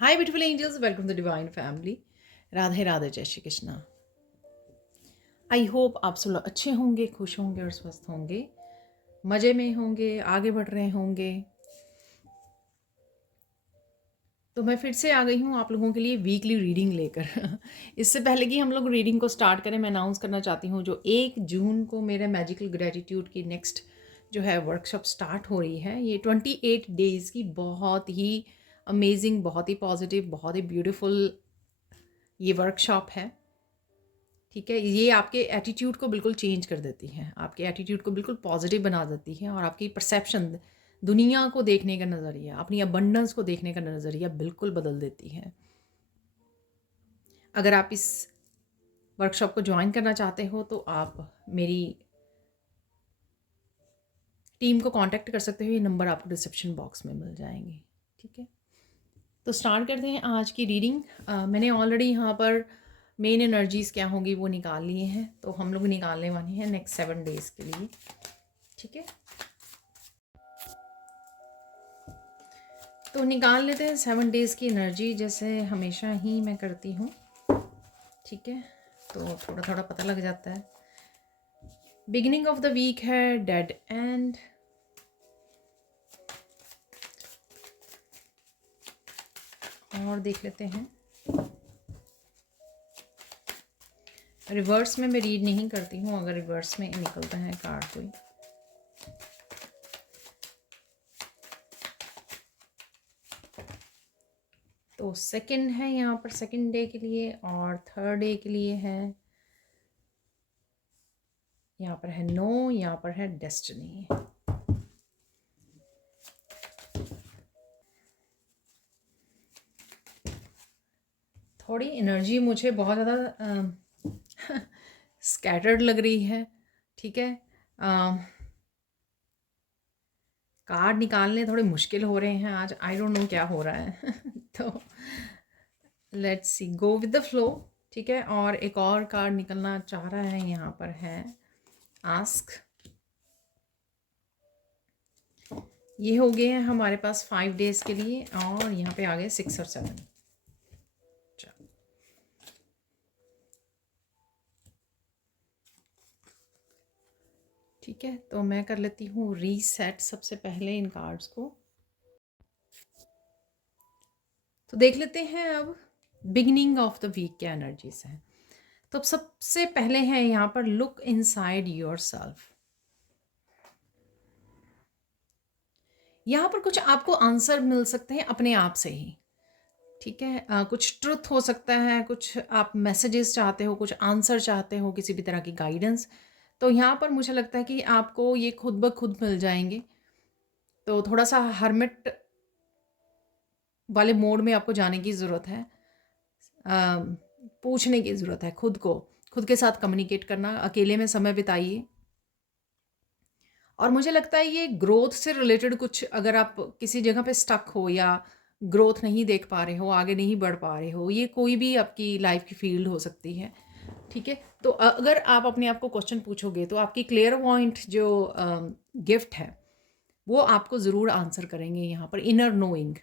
Hi beautiful angels, welcome to divine family. Radhe Radhe, जय Shri Krishna. I hope आप सब लोग अच्छे होंगे, खुश होंगे और स्वस्थ होंगे, मज़े में होंगे, आगे बढ़ रहे होंगे। तो मैं फिर से आ गई हूँ आप लोगों के लिए वीकली रीडिंग लेकर। इससे पहले कि हम लोग रीडिंग को स्टार्ट करें, मैं अनाउंस करना चाहती हूँ जो 1 जून को मेरे मैजिकल ग्रेटिट्यूड की नेक्स्ट जो है वर्कशॉप स्टार्ट हो रही है। ये 28 डेज़ की बहुत ही अमेजिंग, बहुत ही पॉजिटिव, बहुत ही ब्यूटीफुल ये वर्कशॉप है। ठीक है, ये आपके एटीट्यूड को बिल्कुल चेंज कर देती है, आपके एटीट्यूड को बिल्कुल पॉजिटिव बना देती है और आपकी परसेप्शन, दुनिया को देखने का नज़रिया, अपनी अबंडेंस को देखने का नज़रिया बिल्कुल बदल देती है। अगर आप इस वर्कशॉप को ज्वाइन करना चाहते हो तो आप मेरी टीम को कांटेक्ट कर सकते हो। ये नंबर आपको डिस्क्रिप्शन बॉक्स में मिल जाएंगे। ठीक है, तो स्टार्ट करते हैं आज की रीडिंग। मैंने ऑलरेडी यहाँ पर मेन एनर्जीज़ क्या होंगी वो निकाल लिए हैं, तो हम लोग निकालने वाले हैं नेक्स्ट 7 डेज़ के लिए। ठीक है, तो निकाल लेते हैं 7 डेज़ की एनर्जी, जैसे हमेशा ही मैं करती हूँ। ठीक है, तो थोड़ा थोड़ा पता लग जाता है। बिगिनिंग ऑफ द वीक है डेड एंड, और देख लेते हैं। रिवर्स में मैं रीड नहीं करती हूँ, अगर रिवर्स में निकलता है कार्ड कोई। तो सेकंड है यहाँ पर सेकंड डे के लिए, और थर्ड डे के लिए है। यहाँ पर है नो, यहाँ पर है डेस्टिनी। थोड़ी एनर्जी मुझे बहुत ज़्यादा स्कैटर्ड लग रही है। ठीक है, कार्ड निकालने थोड़े मुश्किल हो रहे हैं आज, आई डोंट नो क्या हो रहा है। तो let's see, go with the flow. ठीक है, और एक और कार्ड निकलना चाह रहा है, यहाँ पर है आस्क। ये हो गए हैं हमारे पास 5 डेज़ के लिए, और यहाँ पे आ गए 6 और 7। ठीक है, तो मैं कर लेती हूँ रीसेट सबसे पहले इन कार्ड्स को। तो देख लेते हैं अब बिगिनिंग ऑफ द वीक क्या एनर्जीज हैं। तो अब सबसे पहले है यहाँ पर लुक इनसाइड योर सेल्फ। यहाँ पर कुछ आपको आंसर मिल सकते हैं अपने आप से ही। ठीक है, कुछ ट्रुथ हो सकता है, कुछ आप मैसेजेस चाहते हो, कुछ आंसर चाहते हो, किसी भी तरह की गाइडेंस। तो यहाँ पर मुझे लगता है कि आपको ये खुद ब खुद मिल जाएंगे। तो थोड़ा सा हर्मिट वाले मोड में आपको जाने की ज़रूरत है। पूछने की ज़रूरत है खुद को, खुद के साथ कम्युनिकेट करना, अकेले में समय बिताइए। और मुझे लगता है ये ग्रोथ से रिलेटेड कुछ, अगर आप किसी जगह पे स्टक हो या ग्रोथ नहीं देख पा रहे हो, आगे नहीं बढ़ पा रहे हो, ये कोई भी आपकी लाइफ की फील्ड हो सकती है। ठीक है, तो अगर आप अपने आप को क्वेश्चन पूछोगे तो आपकी क्लियर पॉइंट जो गिफ्ट है वो आपको ज़रूर आंसर करेंगे यहाँ पर, इनर नोइंग।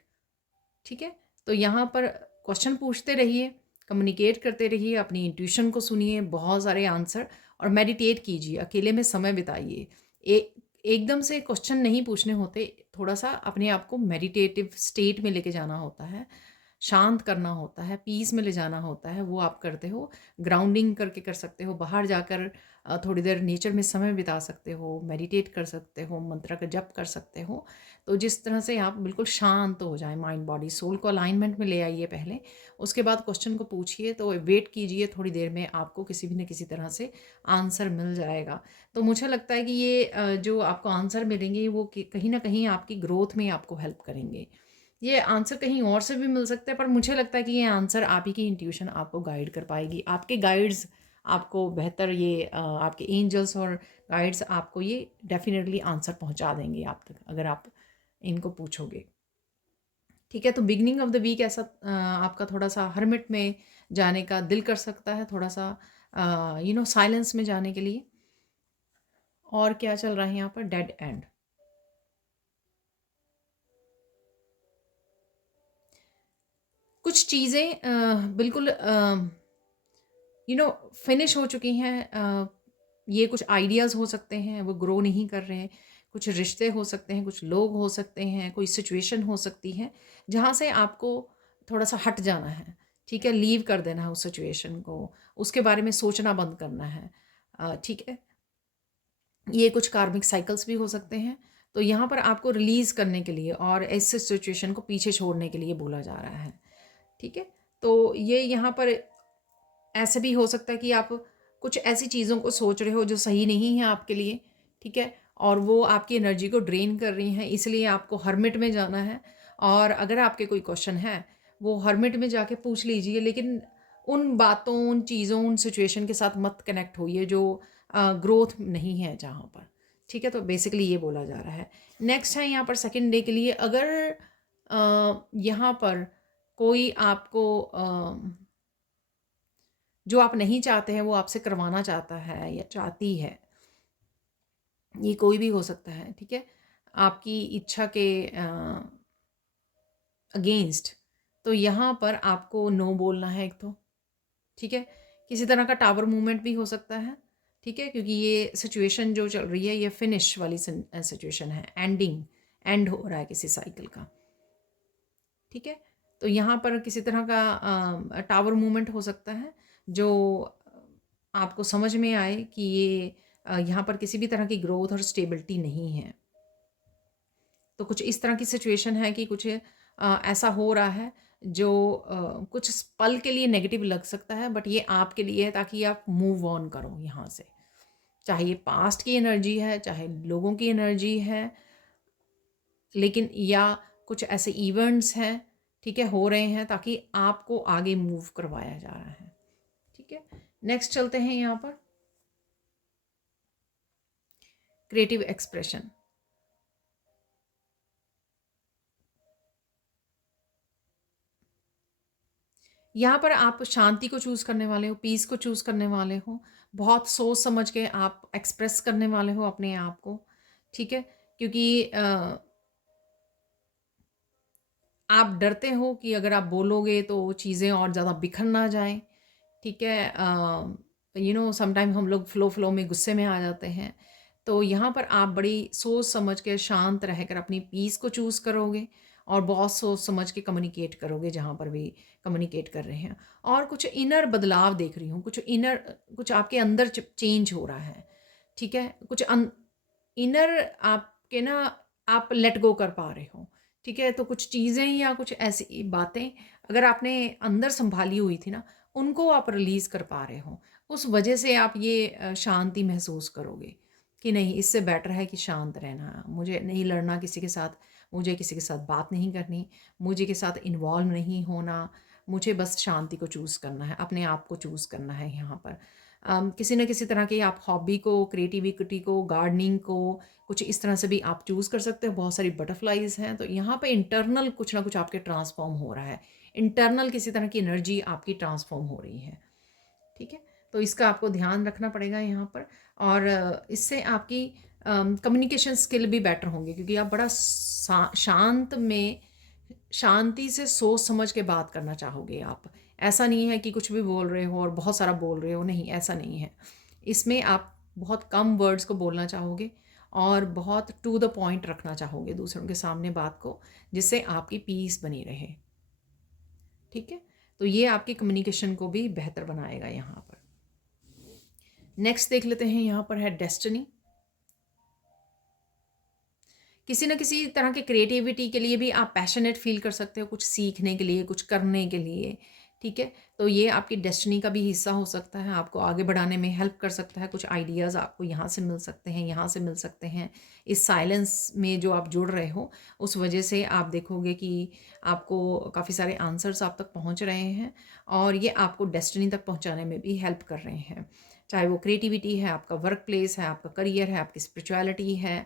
ठीक है, तो यहाँ पर क्वेश्चन पूछते रहिए, कम्युनिकेट करते रहिए, अपनी इंट्यूशन को सुनिए, बहुत सारे आंसर, और मेडिटेट कीजिए, अकेले में समय बिताइए। एकदम से क्वेश्चन नहीं पूछने होते, थोड़ा सा अपने आप को मेडिटेटिव स्टेट में लेके जाना होता है, शांत करना होता है, पीस में ले जाना होता है। वो आप करते हो, ग्राउंडिंग करके कर सकते हो, बाहर जाकर थोड़ी देर नेचर में समय बिता सकते हो, मेडिटेट कर सकते हो, मंत्र का जप कर सकते हो। तो जिस तरह से आप बिल्कुल शांत हो जाए, माइंड बॉडी सोल को अलाइनमेंट में ले आइए पहले, उसके बाद क्वेश्चन को पूछिए। तो वेट कीजिए, थोड़ी देर में आपको किसी भी न किसी तरह से आंसर मिल जाएगा। तो मुझे लगता है कि ये जो आपको आंसर मिलेंगे वो कहीं ना कहीं आपकी ग्रोथ में आपको हेल्प करेंगे। ये आंसर कहीं और से भी मिल सकता है, पर मुझे लगता है कि ये आंसर आप ही की इंट्यूशन आपको गाइड कर पाएगी, आपके गाइड्स आपको बेहतर, ये आपके एंजल्स और गाइड्स आपको ये डेफिनेटली आंसर पहुंचा देंगे आप तक, अगर आप इनको पूछोगे। ठीक है, तो बिगनिंग ऑफ द वीक ऐसा आपका थोड़ा सा हरमिट में जाने का दिल कर सकता है, थोड़ा सा साइलेंस में जाने के लिए। और क्या चल रहा है यहाँ पर, डेड एंड। कुछ चीज़ें बिल्कुल फिनिश हो चुकी हैं। ये कुछ आइडियाज़ हो सकते हैं, वो ग्रो नहीं कर रहे हैं। कुछ रिश्ते हो सकते हैं, कुछ लोग हो सकते हैं, कोई सिचुएशन हो सकती है, जहाँ से आपको थोड़ा-सा हट जाना है, ठीक है? लीव कर देना है उस सिचुएशन को, उसके बारे में सोचना बंद करना है। ठीक है? ये कुछ कार्मिक साइकिल्स भी हो सकते हैं। तो यहाँ पर आपको रिलीज़ करने के लिए और इस सिचुएशन को पीछे छोड़ने के लिए बोला जा रहा है, ठीक है? तो ये यहाँ पर ऐसे भी हो सकता है कि आप कुछ ऐसी चीज़ों को सोच रहे हो जो सही नहीं है आपके लिए, ठीक है? और वो आपकी एनर्जी को ड्रेन कर रही हैं, इसलिए आपको हर्मिट में जाना है। और अगर आपके कोई क्वेश्चन है, वो हर्मिट में जाके पूछ लीजिए, लेकिन उन बातों, उन चीज़ों, उन सिचुएशन के साथ मत कनेक्ट होइए जो ग्रोथ नहीं है जहाँ पर, ठीक है? तो बेसिकली ये बोला जा रहा है। नेक्स्ट है यहाँ पर सेकंड डे के लिए, अगर यहाँ पर कोई आपको जो आप नहीं चाहते हैं वो आपसे करवाना चाहता है या चाहती है, ये कोई भी हो सकता है, ठीक है? आपकी इच्छा के अगेंस्ट, तो यहाँ पर आपको नो बोलना है एक तो, ठीक है? किसी तरह का टावर मूवमेंट भी हो सकता है, ठीक है? क्योंकि ये सिचुएशन जो चल रही है ये फिनिश वाली सिचुएशन है, एंड हो रहा है किसी साइकिल का, ठीक है? तो यहाँ पर किसी तरह का टावर मूवमेंट हो सकता है जो आपको समझ में आए कि ये यहाँ पर किसी भी तरह की ग्रोथ और स्टेबिलिटी नहीं है। तो कुछ इस तरह की सिचुएशन है कि कुछ ऐसा हो रहा है जो कुछ पल के लिए नेगेटिव लग सकता है, बट ये आपके लिए है ताकि आप मूव ऑन करो यहाँ से। चाहे ये पास्ट की एनर्जी है, चाहे लोगों की एनर्जी है, लेकिन या कुछ ऐसे इवेंट्स हैं, ठीक है, हो रहे हैं ताकि आपको आगे मूव करवाया जा रहा है, ठीक है? नेक्स्ट चलते हैं यहाँ पर क्रिएटिव एक्सप्रेशन। यहाँ पर आप शांति को चूज़ करने वाले हो, पीस को चूज़ करने वाले हो, बहुत सोच समझ के आप एक्सप्रेस करने वाले हो अपने आप को, ठीक है? क्योंकि आप डरते हो कि अगर आप बोलोगे तो चीज़ें और ज़्यादा बिखर ना जाएँ, ठीक है? समटाइम हम लोग फ़्लो में गुस्से में आ जाते हैं। तो यहाँ पर आप बड़ी सोच समझ के शांत रहकर अपनी पीस को चूज़ करोगे और बहुत सोच समझ के कम्युनिकेट करोगे जहाँ पर भी कम्युनिकेट कर रहे हैं। और कुछ इनर बदलाव देख रही हूँ, कुछ आपके अंदर चेंज हो रहा है, ठीक है? कुछ इनर आपके ना, आप लेट गो कर पा रहे हो, ठीक है? तो कुछ चीज़ें या कुछ ऐसी बातें अगर आपने अंदर सँभाली हुई थी ना, उनको आप रिलीज़ कर पा रहे हो। उस वजह से आप ये शांति महसूस करोगे कि नहीं, इससे बेटर है कि शांत रहना, मुझे नहीं लड़ना किसी के साथ, मुझे किसी के साथ बात नहीं करनी, मुझे के साथ इन्वॉल्व नहीं होना, मुझे बस शांति को चूज़ करना है, अपने आप को चूज़ करना है यहाँ पर। किसी न किसी तरह की आप हॉबी को, क्रिएटिविटी को, गार्डनिंग को, कुछ इस तरह से भी आप चूज़ कर सकते हो। बहुत सारी बटरफ्लाइज़ हैं, तो यहाँ पे इंटरनल कुछ ना कुछ आपके ट्रांसफ़ॉर्म हो रहा है। इंटरनल किसी तरह की एनर्जी आपकी ट्रांसफ़ॉर्म हो रही है, ठीक है? तो इसका आपको ध्यान रखना पड़ेगा यहाँ पर। और इससे आपकी कम्युनिकेशन स्किल भी बेटर होंगे क्योंकि आप बड़ा शांत में शांति से सोच समझ के बात करना चाहोगे आप। ऐसा नहीं है कि कुछ भी बोल रहे हो और बहुत सारा बोल रहे हो, नहीं, ऐसा नहीं है। इसमें आप बहुत कम वर्ड्स को बोलना चाहोगे और बहुत टू द पॉइंट रखना चाहोगे दूसरों के सामने बात को, जिससे आपकी पीस बनी रहे, ठीक है? तो ये आपकी कम्युनिकेशन को भी बेहतर बनाएगा यहाँ पर। नेक्स्ट देख लेते हैं, यहाँ पर है डेस्टिनी। किसी न किसी तरह के क्रिएटिविटी के लिए भी आप पैशनेट फील कर सकते हो, कुछ सीखने के लिए, कुछ करने के लिए, ठीक है? तो ये आपकी डेस्टिनी का भी हिस्सा हो सकता है, आपको आगे बढ़ाने में हेल्प कर सकता है। कुछ आइडियाज़ आपको यहाँ से मिल सकते हैं, यहाँ से मिल सकते हैं। इस साइलेंस में जो आप जुड़ रहे हो, उस वजह से आप देखोगे कि आपको काफ़ी सारे आंसर्स आप तक पहुँच रहे हैं और ये आपको डेस्टिनी तक पहुँचाने में भी हेल्प कर रहे हैं। चाहे वो क्रिएटिविटी है, आपका वर्क प्लेस है, आपका करियर है, आपकी स्पिरिचुअलिटी है,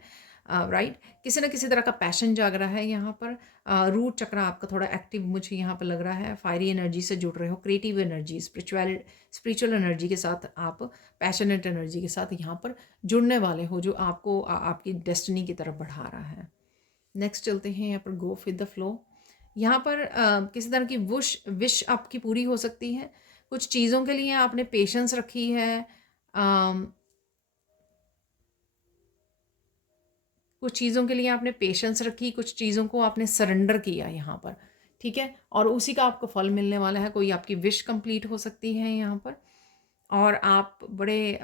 राइट? किसी न किसी तरह का पैशन जाग रहा है यहाँ पर। रूट चक्र आपका थोड़ा एक्टिव मुझे यहाँ पर लग रहा है, फायरी एनर्जी से जुड़ रहे हो, क्रिएटिव एनर्जी, स्पिरिचुअल एनर्जी के साथ आप पैशनेट एनर्जी के साथ यहाँ पर जुड़ने वाले हो, जो आपको आपकी डेस्टिनी की तरफ बढ़ा रहा है। नेक्स्ट चलते हैं यहाँ पर गो विद द फ्लो। यहाँ पर किसी तरह की विश आपकी पूरी हो सकती है। कुछ चीज़ों के लिए आपने पेशेंस रखी है। अम, कुछ चीज़ों के लिए आपने पेशेंस रखी, कुछ चीज़ों को आपने सरेंडर किया यहाँ पर, ठीक है? और उसी का आपको फल मिलने वाला है। कोई आपकी विश कंप्लीट हो सकती है यहाँ पर, और आप बड़े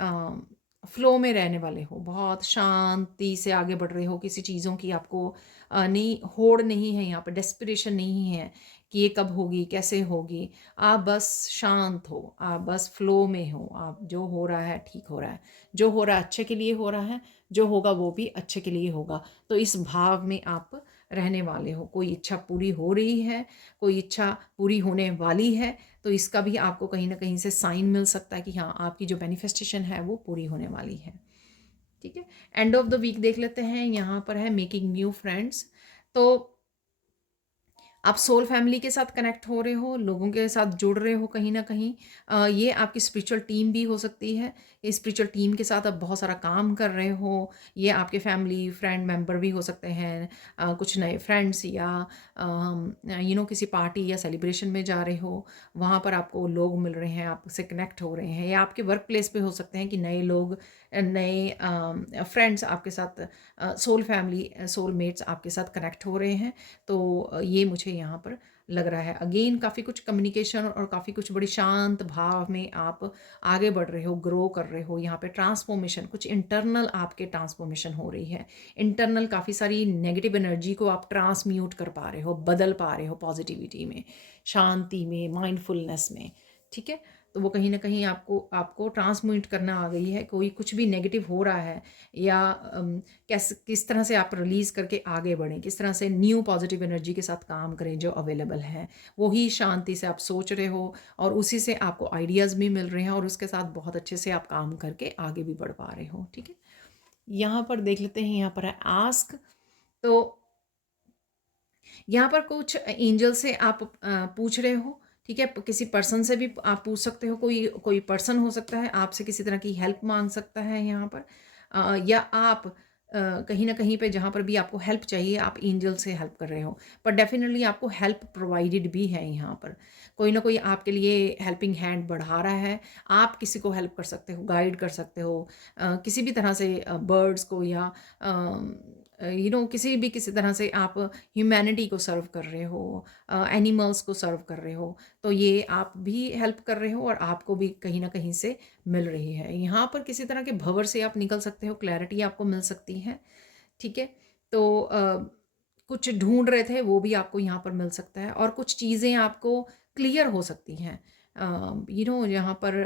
फ्लो में रहने वाले हो, बहुत शांति से आगे बढ़ रहे हो। किसी चीज़ों की आपको नहीं, होड़ नहीं है यहाँ पर, डेस्परेशन नहीं है कि ये कब होगी, कैसे होगी। आप बस शांत हो, आप बस फ्लो में हो। आप जो हो रहा है ठीक हो रहा है, जो हो रहा है अच्छे के लिए हो रहा है, जो होगा वो भी अच्छे के लिए होगा। तो इस भाव में आप रहने वाले हो। कोई इच्छा पूरी हो रही है, कोई इच्छा पूरी होने वाली है, तो इसका भी आपको कहीं ना कहीं से साइन मिल सकता है कि हाँ, आपकी जो मैनिफेस्टेशन है वो पूरी होने वाली है। ठीक है, एंड ऑफ द वीक देख लेते हैं। यहाँ पर है मेकिंग न्यू फ्रेंड्स। तो आप सोल फैमिली के साथ कनेक्ट हो रहे हो, लोगों के साथ जुड़ रहे हो कहीं ना कहीं। ये आपकी स्पिरिचुअल टीम भी हो सकती है। इस स्पिरिचुअल टीम के साथ आप बहुत सारा काम कर रहे हो। ये आपके फैमिली फ्रेंड मेंबर भी हो सकते हैं, कुछ नए फ्रेंड्स, या किसी पार्टी या सेलिब्रेशन में जा रहे हो, वहाँ पर आपको लोग मिल रहे हैं, आपसे कनेक्ट हो रहे हैं। या आपके वर्क प्लेस पे हो सकते हैं कि नए लोग, नए फ्रेंड्स आपके साथ, सोल फैमिली, सोलमेट्स आपके साथ कनेक्ट हो रहे हैं। तो ये मुझे यहाँ पर लग रहा है। अगेन काफ़ी कुछ कम्युनिकेशन और काफ़ी कुछ बड़ी शांत भाव में आप आगे बढ़ रहे हो, ग्रो कर रहे हो। यहाँ पे ट्रांसफॉर्मेशन, कुछ इंटरनल आपके ट्रांसफॉर्मेशन हो रही है। इंटरनल काफ़ी सारी नेगेटिव एनर्जी को आप ट्रांसम्यूट कर पा रहे हो, बदल पा रहे हो पॉजिटिविटी में, शांति में, माइंडफुलनेस में। ठीक है, तो वो कहीं ना कहीं आपको आपको ट्रांसम्यूट करना आ गई है। कोई कुछ भी नेगेटिव हो रहा है, या किस तरह से आप रिलीज़ करके आगे बढ़ें, किस तरह से न्यू पॉजिटिव एनर्जी के साथ काम करें जो अवेलेबल है, वही शांति से आप सोच रहे हो, और उसी से आपको आइडियाज़ भी मिल रहे हैं, और उसके साथ बहुत अच्छे से आप काम करके आगे भी बढ़ पा रहे हो। ठीक है, यहाँ पर देख लेते हैं। यहाँ पर है आस्क। तो यहाँ पर कुछ एंजल से आप पूछ रहे हो। ठीक है, किसी पर्सन से भी आप पूछ सकते हो। कोई कोई पर्सन हो सकता है आपसे किसी तरह की हेल्प मांग सकता है यहाँ पर, या आप कहीं ना कहीं पे जहाँ पर भी आपको हेल्प चाहिए, आप एंजल से हेल्प कर रहे हो। पर डेफिनेटली आपको हेल्प प्रोवाइडेड भी है यहाँ पर। कोई ना कोई आपके लिए हेल्पिंग हैंड बढ़ा रहा है। आप किसी को हेल्प कर सकते हो, गाइड कर सकते हो, किसी भी तरह से बर्ड्स को, या किसी तरह से आप ह्यूमैनिटी को सर्व कर रहे हो, एनिमल्स को सर्व कर रहे हो। तो ये आप भी हेल्प कर रहे हो, और आपको भी कहीं ना कहीं से मिल रही है। यहाँ पर किसी तरह के भंवर से आप निकल सकते हो, क्लैरिटी आपको मिल सकती है। ठीक है, तो कुछ ढूंढ रहे थे वो भी आपको यहाँ पर मिल सकता है, और कुछ चीज़ें आपको क्लियर हो सकती हैं। यहाँ पर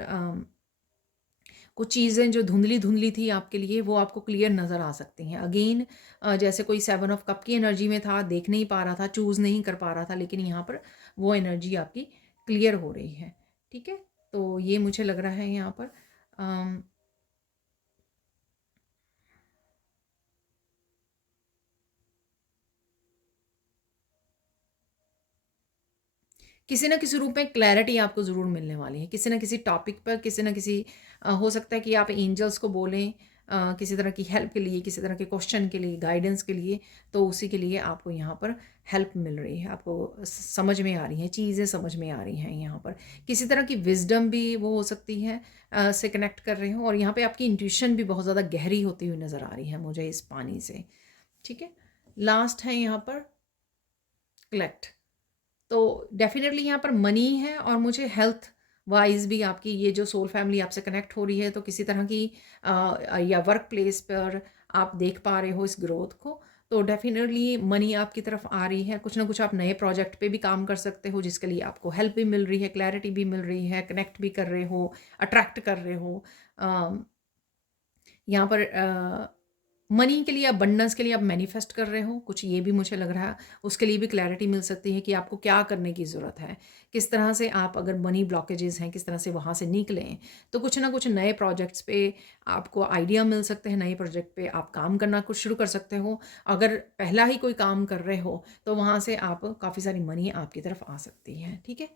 कुछ चीज़ें जो धुंधली-धुंधली थी आपके लिए, वो आपको क्लियर नज़र आ सकती हैं। अगेन जैसे कोई 7 ऑफ कप की एनर्जी में था, देख नहीं पा रहा था, चूज़ नहीं कर पा रहा था, लेकिन यहाँ पर वो एनर्जी आपकी क्लियर हो रही है। ठीक है? तो ये मुझे लग रहा है यहाँ पर। अम, किसी न किसी रूप में क्लैरिटी आपको ज़रूर मिलने वाली है। किसी न किसी टॉपिक पर, किसी न किसी हो सकता है कि आप एंजल्स को बोलें किसी तरह की हेल्प के लिए, किसी तरह के क्वेश्चन के लिए, गाइडेंस के लिए। तो उसी के लिए आपको यहाँ पर हेल्प मिल रही है, आपको समझ में आ रही हैं, चीज़ें समझ में आ रही हैं यहाँ पर। किसी तरह की विज़डम भी वो हो सकती है, से कनेक्ट कर रहे हो, और यहाँ पे आपकी इंट्यूशन भी बहुत ज़्यादा गहरी होती हुई नज़र आ रही है मुझे इस पानी से। ठीक है? लास्ट है यहाँ पर कलेक्ट। तो डेफ़िनेटली यहाँ पर मनी है, और मुझे हेल्थ वाइज़ भी आपकी ये जो सोल फैमिली आपसे कनेक्ट हो रही है, तो किसी तरह की या वर्क प्लेस पर आप देख पा रहे हो इस ग्रोथ को। तो डेफ़िनेटली मनी आपकी तरफ आ रही है। कुछ ना कुछ आप नए प्रोजेक्ट पे भी काम कर सकते हो, जिसके लिए आपको हेल्प भी मिल रही है, क्लैरिटी भी मिल रही है, कनेक्ट भी कर रहे हो, अट्रैक्ट कर रहे हो। यहाँ पर मनी के लिए, अबंडेंस के लिए आप मैनिफेस्ट कर रहे हो, कुछ ये भी मुझे लग रहा है। उसके लिए भी क्लैरिटी मिल सकती है कि आपको क्या करने की ज़रूरत है, किस तरह से आप, अगर मनी ब्लॉकेजेस हैं, किस तरह से वहाँ से निकलें। तो कुछ ना कुछ नए प्रोजेक्ट्स पे आपको आइडिया मिल सकते हैं, नए प्रोजेक्ट पे आप काम करना कुछ शुरू कर सकते हो। अगर पहला ही कोई काम कर रहे हो, तो वहाँ से आप काफ़ी सारी मनी आपकी तरफ आ सकती है। ठीक है,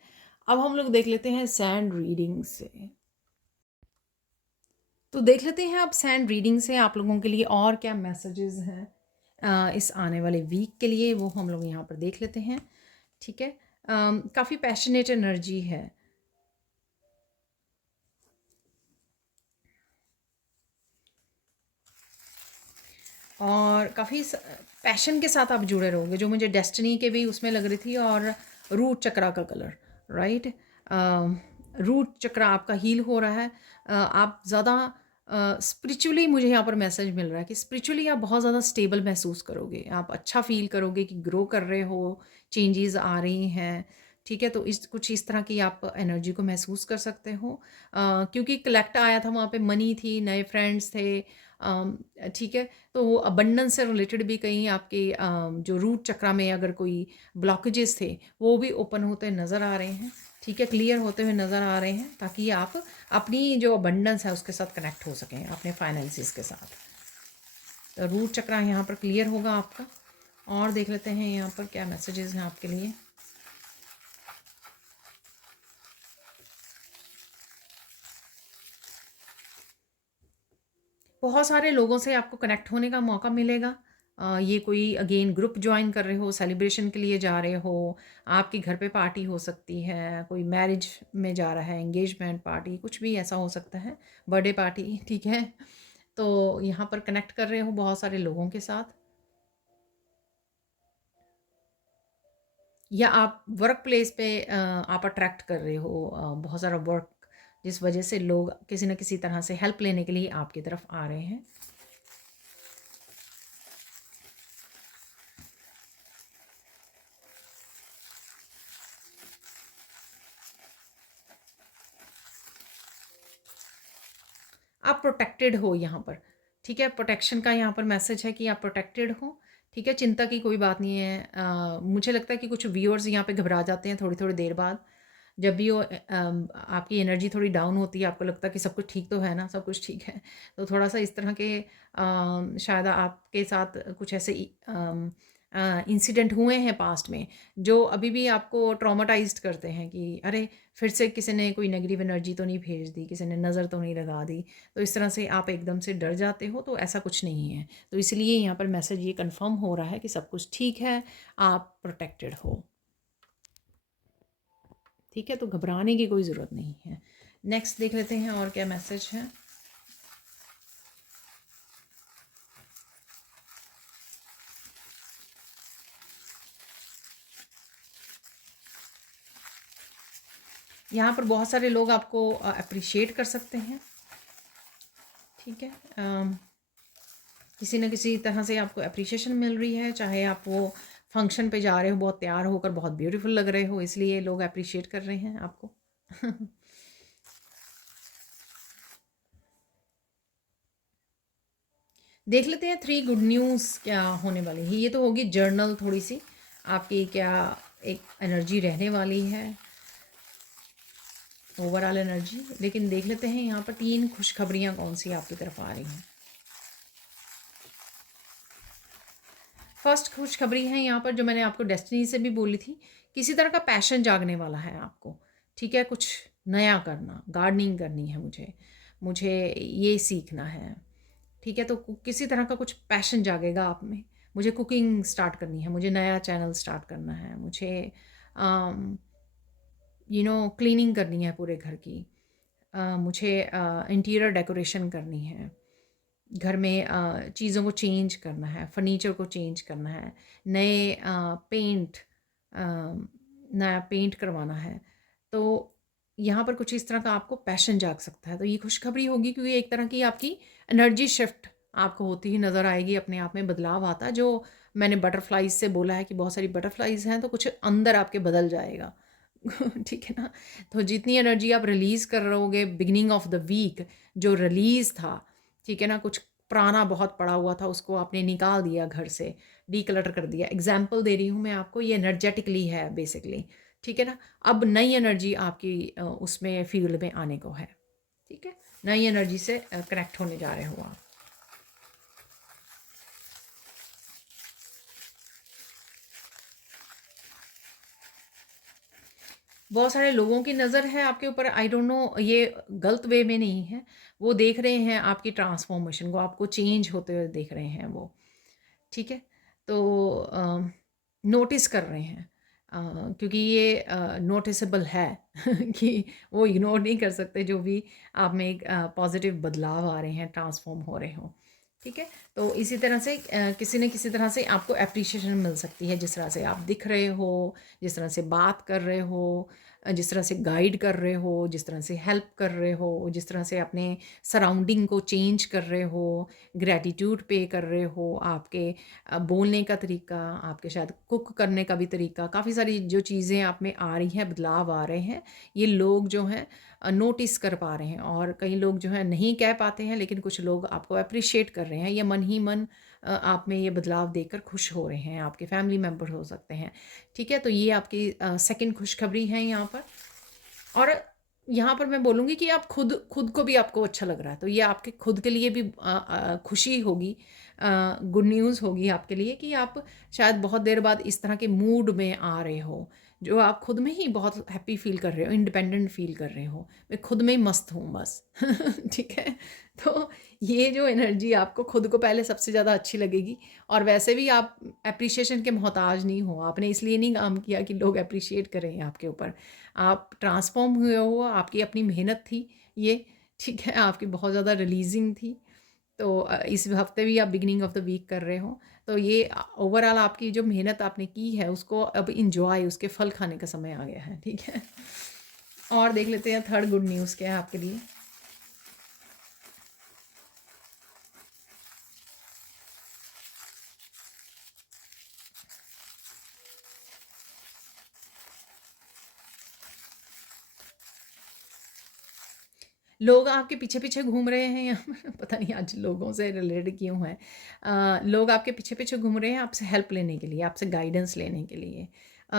अब हम लोग देख लेते हैं सैंड रीडिंग से। तो देख लेते हैं अब सैंड रीडिंग से आप लोगों के लिए और क्या मैसेजेस हैं इस आने वाले वीक के लिए, वो हम लोग यहाँ पर देख लेते हैं। ठीक है। काफ़ी पैशनेट एनर्जी है। और काफ़ी पैशन के साथ आप जुड़े रहोगे, जो मुझे डेस्टिनी के भी उसमें लग रही थी। और रूट चक्रा का कलर, राइट। रूट चक्रा आपका हील हो रहा है। आप ज़्यादा स्पिरिचुअली, मुझे यहाँ पर मैसेज मिल रहा है कि स्पिरिचुअली आप बहुत ज़्यादा स्टेबल महसूस करोगे, आप अच्छा फील करोगे कि ग्रो कर रहे हो, चेंजेस आ रही हैं। ठीक है, तो इस कुछ इस तरह की आप एनर्जी को महसूस कर सकते हो। क्योंकि कलेक्ट आया था वहाँ पे, मनी थी, नए फ्रेंड्स थे। ठीक है, तो वो अबंडेंस से रिलेटेड भी कहीं आपके जो रूट चक्रा में अगर कोई ब्लॉकेजेस थे वो भी ओपन होते नज़र आ रहे हैं। ठीक है, क्लियर होते हुए नज़र आ रहे हैं, ताकि आप अपनी जो अबंडेंस है उसके साथ कनेक्ट हो सकें, अपने फाइनेंसिस के साथ। तो रूट चक्रा यहाँ पर क्लियर होगा आपका। और देख लेते हैं यहाँ पर क्या मैसेजेस हैं आपके लिए। बहुत सारे लोगों से आपको कनेक्ट होने का मौका मिलेगा। ये कोई अगेन ग्रुप ज्वाइन कर रहे हो, सेलिब्रेशन के लिए जा रहे हो, आपके घर पे पार्टी हो सकती है, कोई मैरिज में जा रहा है, एंगेजमेंट पार्टी, कुछ भी ऐसा हो सकता है, बर्थडे पार्टी। ठीक है, तो यहाँ पर कनेक्ट कर रहे हो बहुत सारे लोगों के साथ। या आप वर्क प्लेस पे आप अट्रैक्ट कर रहे हो बहुत सारा वर्क, जिस वजह से लोग किसी न किसी तरह से हेल्प लेने के लिए आपकी तरफ आ रहे हैं। आप प्रोटेक्टेड हो यहाँ पर। ठीक है, प्रोटेक्शन का यहाँ पर मैसेज है कि आप प्रोटेक्टेड हो। ठीक है, चिंता की कोई बात नहीं है। मुझे लगता है कि कुछ व्यूअर्स यहाँ पे घबरा जाते हैं थोड़ी थोड़ी देर बाद, जब भी वो आपकी एनर्जी थोड़ी डाउन होती है, आपको लगता है कि सब कुछ ठीक तो है ना, सब कुछ ठीक है। तो थोड़ा सा इस तरह के शायद आपके साथ कुछ ऐसे इंसिडेंट हुए हैं पास्ट में, जो अभी भी आपको ट्रॉमाटाइज्ड करते हैं कि अरे फिर से किसी ने कोई नेगेटिव एनर्जी तो नहीं भेज दी, किसी ने नज़र तो नहीं लगा दी। तो इस तरह से आप एकदम से डर जाते हो, तो ऐसा कुछ नहीं है। तो इसलिए यहाँ पर मैसेज ये कंफर्म हो रहा है कि सब कुछ ठीक है, आप प्रोटेक्टेड हो। ठीक है, तो घबराने की कोई ज़रूरत नहीं है। नेक्स्ट देख लेते हैं और क्या मैसेज है। यहाँ पर बहुत सारे लोग आपको अप्रिशिएट कर सकते हैं। ठीक है, किसी न किसी तरह से आपको अप्रिशिएशन मिल रही है, चाहे आप वो फंक्शन पे जा रहे हो, बहुत तैयार होकर बहुत ब्यूटीफुल लग रहे हो, इसलिए लोग अप्रिशिएट कर रहे हैं आपको। देख लेते हैं 3 गुड न्यूज़ क्या होने वाली है। ये तो होगी जर्नल, थोड़ी सी आपकी क्या एक एनर्जी रहने वाली है, ओवरऑल एनर्जी। लेकिन देख लेते हैं यहाँ पर 3 खुशखबरियाँ कौन सी आपकी तरफ आ रही हैं। फर्स्ट खुशखबरी है यहाँ पर, जो मैंने आपको डेस्टिनी से भी बोली थी, किसी तरह का पैशन जागने वाला है आपको। ठीक है, कुछ नया करना, गार्डनिंग करनी है मुझे, मुझे ये सीखना है। ठीक है, तो किसी तरह का कुछ पैशन जागेगा आप में। मुझे कुकिंग स्टार्ट करनी है, मुझे नया चैनल स्टार्ट करना है, मुझे क्लीनिंग करनी है पूरे घर की, मुझे इंटीरियर डेकोरेशन करनी है, घर में चीज़ों को चेंज करना है, फर्नीचर को चेंज करना है, नए पेंट नया पेंट करवाना है। तो यहाँ पर कुछ इस तरह का आपको पैशन जाग सकता है। तो ये खुशखबरी होगी, क्योंकि एक तरह की आपकी एनर्जी शिफ्ट आपको होती ही नज़र आएगी, अपने आप में बदलाव आता है। जो मैंने बटरफ्लाइज से बोला है कि बहुत सारी बटरफ्लाइज हैं, तो कुछ अंदर आपके बदल जाएगा। ठीक है ना, तो जितनी एनर्जी आप रिलीज़ कर रहोगे बिगिनिंग ऑफ द वीक, जो रिलीज़ था, ठीक है ना, कुछ पुराना बहुत पड़ा हुआ था, उसको आपने निकाल दिया घर से, डीक्लटर कर दिया। एग्जाम्पल दे रही हूँ मैं आपको, ये एनर्जेटिकली है बेसिकली। ठीक है ना, अब नई एनर्जी आपकी उसमें फील्ड में आने को है। ठीक है, नई एनर्जी से कनेक्ट होने जा रहे हो आप। बहुत सारे लोगों की नज़र है आपके ऊपर, आई डोंट नो, ये गलत वे में नहीं है, वो देख रहे हैं आपकी ट्रांसफॉर्मेशन को, आपको चेंज होते हुए देख रहे हैं वो। ठीक है, तो नोटिस कर रहे हैं। क्योंकि ये नोटिसेबल है कि वो इग्नोर नहीं कर सकते जो भी आप में एक पॉजिटिव बदलाव आ रहे हैं, ट्रांसफॉर्म हो रहे हो। ठीक है, तो इसी तरह से किसी न किसी तरह से आपको अप्रिशिएशन मिल सकती है, जिस तरह से आप दिख रहे हो, जिस तरह से बात कर रहे हो, जिस तरह से गाइड कर रहे हो, जिस तरह से हेल्प कर रहे हो, जिस तरह से अपने सराउंडिंग को चेंज कर रहे हो, ग्रैटिट्यूड पे कर रहे हो, आपके बोलने का तरीका, आपके शायद कुक करने का भी तरीका, काफ़ी सारी जो चीज़ें आप में आ रही हैं, बदलाव आ रहे हैं, ये लोग जो हैं नोटिस कर पा रहे हैं। और कई लोग जो हैं नहीं कह पाते हैं, लेकिन कुछ लोग आपको अप्रिशिएट कर रहे हैं, या मन ही मन आप में ये बदलाव देखकर खुश हो रहे हैं, आपके फैमिली मेम्बर हो सकते हैं। ठीक है, तो ये आपकी सेकंड खुशखबरी है यहाँ पर। और यहाँ पर मैं बोलूँगी कि आप खुद खुद को भी आपको अच्छा लग रहा है, तो ये आपके खुद के लिए भी खुशी होगी, गुड न्यूज़ होगी आपके लिए कि आप शायद बहुत देर बाद इस तरह के मूड में आ रहे हो, जो आप खुद में ही बहुत हैप्पी फ़ील कर रहे हो, इंडिपेंडेंट फ़ील कर रहे हो। मैं खुद में ही मस्त हूँ बस। ठीक है? तो ये जो एनर्जी आपको खुद को पहले सबसे ज़्यादा अच्छी लगेगी। और वैसे भी आप एप्रिसिएशन के मोहताज नहीं हो, आपने इसलिए नहीं काम किया कि लोग एप्रिशिएट करें आपके ऊपर। आप ट्रांसफ़ॉर्म हुए हो, आपकी अपनी मेहनत थी ये, ठीक है? आपकी बहुत ज़्यादा रिलीज़िंग थी। तो इस हफ़्ते भी आप बिगिनिंग ऑफ़ द वीक कर रहे हो। तो ये ओवरऑल आपकी जो मेहनत आपने की है, उसको अब एन्जॉय, उसके फल खाने का समय आ गया है, ठीक है? और देख लेते हैं थर्ड गुड न्यूज़ क्या है आपके लिए। लोग आपके पीछे-पीछे घूम रहे हैं यहाँ पर। पता नहीं आज लोगों से रिलेटेड क्यों है। लोग आपके पीछे-पीछे घूम रहे हैं आपसे हेल्प लेने के लिए, आपसे गाइडेंस लेने के लिए।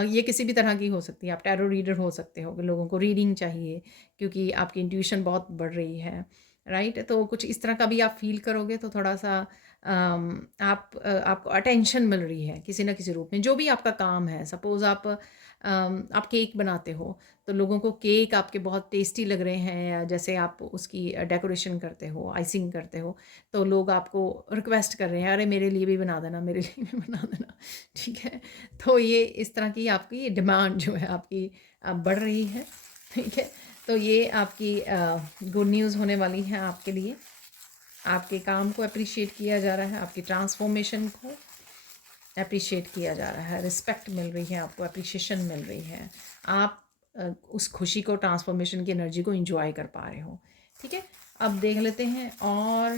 ये किसी भी तरह की हो सकती है, आप टैरो रीडर हो सकते हो कि लोगों को रीडिंग चाहिए क्योंकि आपकी इंट्यूशन बहुत बढ़ रही है, राइट? तो कुछ इस तरह का भी आप फ़ील करोगे तो थोड़ा-सा आपको अटेंशन मिल रही है किसी न किसी रूप में। जो भी आपका काम है, सपोज़ आप केक बनाते हो, तो लोगों को केक आपके बहुत टेस्टी लग रहे हैं, या जैसे आप उसकी डेकोरेशन करते हो, आइसिंग करते हो, तो लोग आपको रिक्वेस्ट कर रहे हैं, अरे मेरे लिए भी बना देना, मेरे लिए भी बना देना। ठीक है, तो ये इस तरह की आपकी डिमांड जो है आपकी बढ़ रही है। ठीक है, तो ये आपकी गुड न्यूज़ होने वाली है आपके लिए। आपके काम को अप्रिशिएट किया जा रहा है, आपकी ट्रांसफॉर्मेशन को अप्रिशिएट किया जा रहा है, रिस्पेक्ट मिल रही है, आपको अप्रिशिएशन मिल रही है। आप उस खुशी को, ट्रांसफॉर्मेशन की एनर्जी को एंजॉय कर पा रहे हो। ठीक है, अब देख लेते हैं और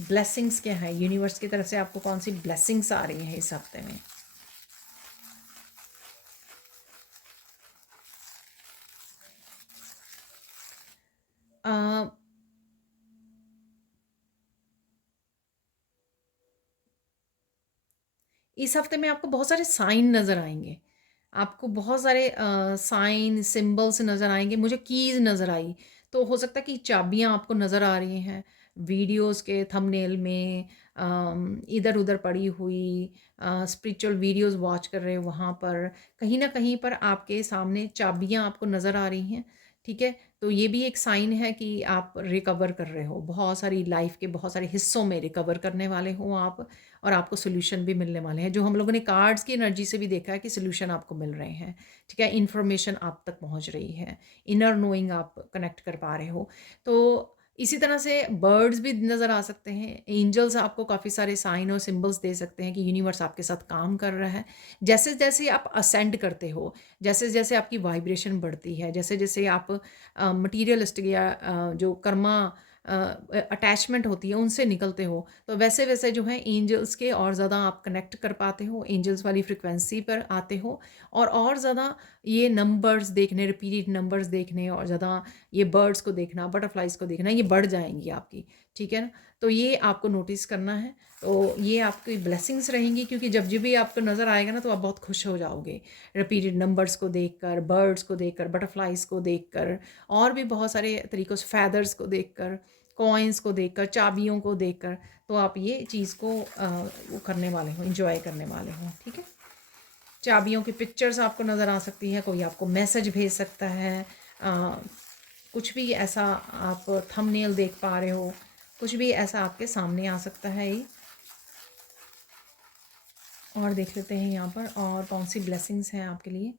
ब्लेसिंग्स क्या है, यूनिवर्स की तरफ से आपको कौन सी ब्लेसिंग्स आ रही हैं इस हफ्ते में। अ, इस हफ्ते में आपको बहुत सारे साइन नज़र आएंगे, आपको बहुत सारे साइन सिंबल्स नज़र आएंगे। मुझे कीज़ नज़र आई, तो हो सकता है कि चाबियाँ आपको नज़र आ रही हैं वीडियोस के थंबनेल में, इधर उधर पड़ी हुई, स्पिरिचुअल वीडियोस वॉच कर रहे हो, वहाँ पर कहीं ना कहीं पर आपके सामने चाबियाँ आपको नज़र आ रही हैं। ठीक है, तो ये भी एक साइन है कि आप रिकवर कर रहे हो, बहुत सारी लाइफ के बहुत सारे हिस्सों में रिकवर करने वाले हो आप, और आपको सोल्यूशन भी मिलने वाले हैं, जो हम लोगों ने कार्ड्स की एनर्जी से भी देखा है कि सोल्यूशन आपको मिल रहे हैं। ठीक है, इन्फॉर्मेशन आप तक पहुंच रही है, इनर नोइंग आप कनेक्ट कर पा रहे हो। तो इसी तरह से बर्ड्स भी नज़र आ सकते हैं, एंजल्स आपको काफ़ी सारे साइन और सिंबल्स दे सकते हैं कि यूनिवर्स आपके साथ काम कर रहा है। जैसे जैसे आप असेंड करते हो, जैसे जैसे आपकी वाइब्रेशन बढ़ती है, जैसे जैसे आप मटीरियलिस्टिक या जो कर्मा अटैचमेंट होती है उनसे निकलते हो, तो वैसे वैसे जो है एंजल्स के और ज़्यादा आप कनेक्ट कर पाते हो, एंजल्स वाली फ्रिक्वेंसी पर आते हो, और ज़्यादा ये नंबर्स देखने, रिपीटेड नंबर्स देखने, और ज़्यादा ये बर्ड्स को देखना, बटरफ्लाइज को देखना, ये बढ़ जाएंगी आपकी। ठीक है ना, तो ये आपको नोटिस करना है। तो ये आपकी ब्लेसिंग्स रहेंगी, क्योंकि जब जब भी आपको नज़र आएगा ना तो आप बहुत खुश हो जाओगे, रिपीटेड नंबर्स को देखकर, बर्ड्स को देखकर, बटरफ्लाइज को देखकर, और भी बहुत सारे तरीक़ों से, फैदर्स को देखकर, कॉइन्स को देखकर, चाबियों को देखकर, तो आप ये चीज़ को वो करने वाले हो, इंजॉय करने वाले हो। ठीक है, चाबियों की पिक्चर्स आपको नज़र आ सकती है, कोई आपको मैसेज भेज सकता है, कुछ भी ऐसा आप थंबनेल देख पा रहे हो, कुछ भी ऐसा आपके सामने आ सकता है ये। और देख लेते हैं यहाँ पर और कौन सी ब्लेसिंग्स हैं आपके लिए।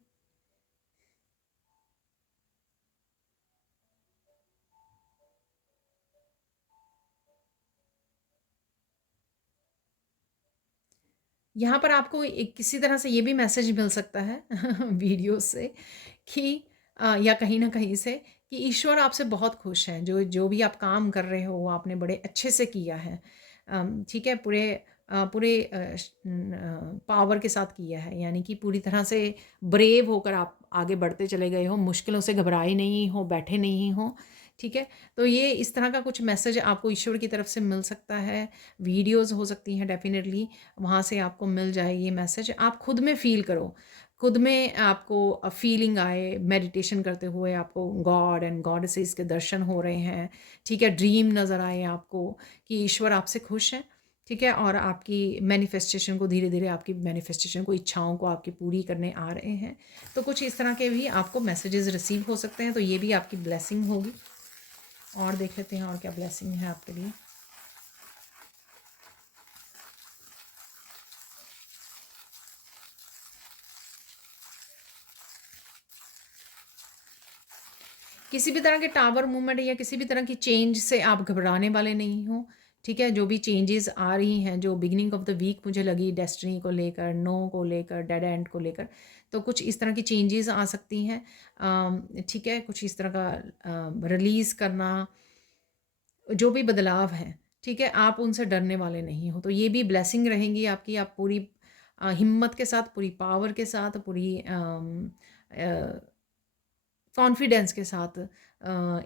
यहाँ पर आपको एक किसी तरह से ये भी मैसेज मिल सकता है वीडियो से कि या कहीं न कहीं से कि ईश्वर आपसे बहुत खुश हैं। जो जो भी आप काम कर रहे हो वो आपने बड़े अच्छे से किया है। ठीक है? पूरे पावर के साथ किया है, यानी कि पूरी तरह से ब्रेव होकर आप आगे बढ़ते चले गए हो, मुश्किलों से घबराए नहीं हो, बैठे नहीं हो। ठीक है? तो ये इस तरह का कुछ मैसेज आपको ईश्वर की तरफ से मिल सकता है। वीडियोज़ हो सकती हैं डेफ़िनेटली, वहाँ से आपको मिल जाए ये मैसेज। आप खुद में फ़ील करो, खुद में आपको फ़ीलिंग आए, मेडिटेशन करते हुए आपको गॉड एंड गॉडेसेस के दर्शन हो रहे हैं, ठीक है? ड्रीम नज़र आए आपको कि ईश्वर आपसे खुश हैं, ठीक है? और आपकी मैनिफेस्टेशन को धीरे-धीरे आपकी मैनिफेस्टेशन को, इच्छाओं को आपकी पूरी करने आ रहे हैं। तो कुछ इस तरह के भी आपको मैसेजेस रिसीव हो सकते हैं, तो ये भी आपकी ब्लेसिंग होगी। और देख लेते हैं और क्या ब्लेसिंग है आपके लिए। किसी भी तरह के टावर मूवमेंट या किसी भी तरह की चेंज से आप घबराने वाले नहीं हो, ठीक है? जो भी चेंजेस आ रही हैं, जो बिगिनिंग ऑफ द वीक मुझे लगी डेस्टिनी को लेकर, नो को लेकर, डेड एंड को लेकर, तो कुछ इस तरह की चेंजेस आ सकती हैं। ठीक है? कुछ इस तरह का रिलीज़ करना, जो भी बदलाव हैं, ठीक है? आप उनसे डरने वाले नहीं हो। तो ये भी ब्लेसिंग रहेंगी आपकी, आप पूरी हिम्मत के साथ, पूरी पावर के साथ, पूरी कॉन्फिडेंस के साथ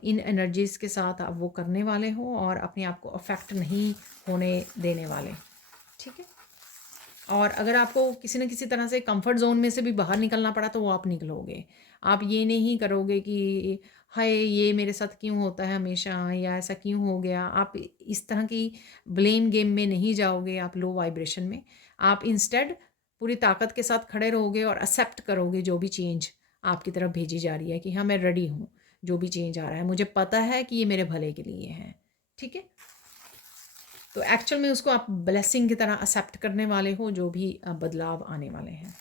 इन एनर्जीज़ के साथ आप वो करने वाले हो और अपने आप को अफ़ेक्ट नहीं होने देने वाले, ठीक है? और अगर आपको किसी न किसी तरह से कंफर्ट ज़ोन में से भी बाहर निकलना पड़ा तो वो आप निकलोगे। आप ये नहीं करोगे कि हाय! ये मेरे साथ क्यों होता है हमेशा या ऐसा क्यों हो गया? आप इस तरह की ब्लेम गेम में नहीं जाओगे आप लो वाइब्रेशन में। आप इंस्टेड पूरी ताकत के साथ खड़े रहोगे और एक्सेप्ट करोगे जो भी चेंज आपकी तरफ भेजी जा रही है कि हाँ, मैं रेडी हूँ, जो भी चेंज आ रहा है। मुझे पता है कि ये मेरे भले के लिए है। ठीक है? तो एक्चुअल में उसको आप ब्लेसिंग की तरह एक्सेप्ट करने वाले हो जो भी बदलाव आने वाले हैं।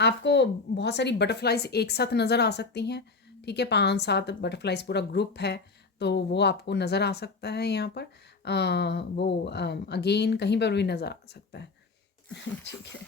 आपको बहुत सारी बटरफ्लाइज एक साथ नज़र आ सकती हैं, ठीक है? 5-7 बटरफ्लाइज पूरा ग्रुप है, तो वो आपको नज़र आ सकता है यहाँ पर। वो अगेन कहीं पर भी नज़र आ सकता है। ठीक है।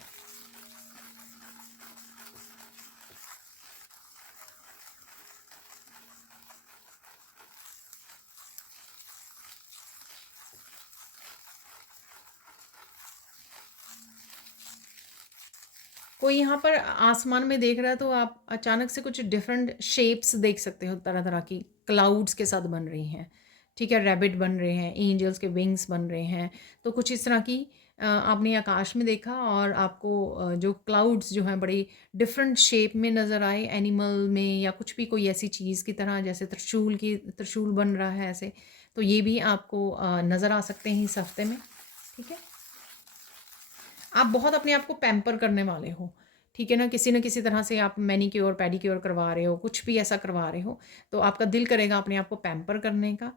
कोई यहाँ पर आसमान में देख रहा है तो आप अचानक से कुछ डिफरेंट शेप्स देख सकते हो, तरह तरह की क्लाउड्स के साथ बन रही हैं, ठीक है? रैबिट बन रहे हैं, एंजल्स के विंग्स बन रहे हैं, तो कुछ इस तरह की आपने आकाश में देखा और आपको जो क्लाउड्स जो हैं बड़ी डिफरेंट शेप में नज़र आए, एनिमल में या कुछ भी कोई ऐसी चीज़ की तरह, जैसे त्रिशूल बन रहा है ऐसे, तो ये भी आपको नज़र आ सकते हैं इस हफ्ते में, ठीक है? आप बहुत अपने आप को पैम्पर करने वाले हो, ठीक है ना? किसी न किसी तरह से आप मैनीक्योर, पेडीक्योर करवा रहे हो, कुछ भी ऐसा करवा रहे हो, तो आपका दिल करेगा अपने आप को पैम्पर करने का,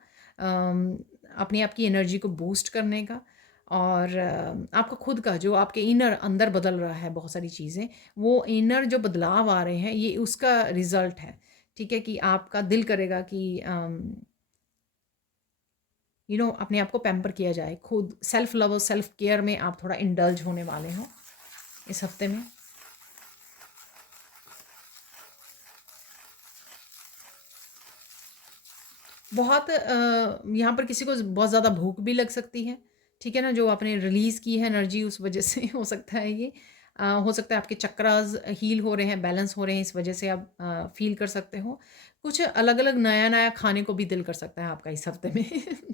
अपने आप की एनर्जी को बूस्ट करने का और आपका खुद का जो आपके इनर अंदर बदल रहा है बहुत सारी चीज़ें, वो इनर जो बदलाव आ रहे हैं, ये उसका रिज़ल्ट है, ठीक है? कि आपका दिल करेगा कि अपने आप को पैम्पर किया जाए, खुद सेल्फ लव और सेल्फ केयर में आप थोड़ा इंडल्ज होने वाले हो इस हफ्ते में। बहुत यहाँ पर किसी को बहुत ज़्यादा भूख भी लग सकती है, ठीक है ना? जो आपने रिलीज़ की है एनर्जी उस वजह से हो सकता है ये। हो सकता है आपके चक्रास हील हो रहे हैं, बैलेंस हो रहे हैं, इस वजह से आप फ़ील कर सकते हो। कुछ अलग-अलग नया-नया खाने को भी दिल कर सकता है आपका इस हफ्ते में।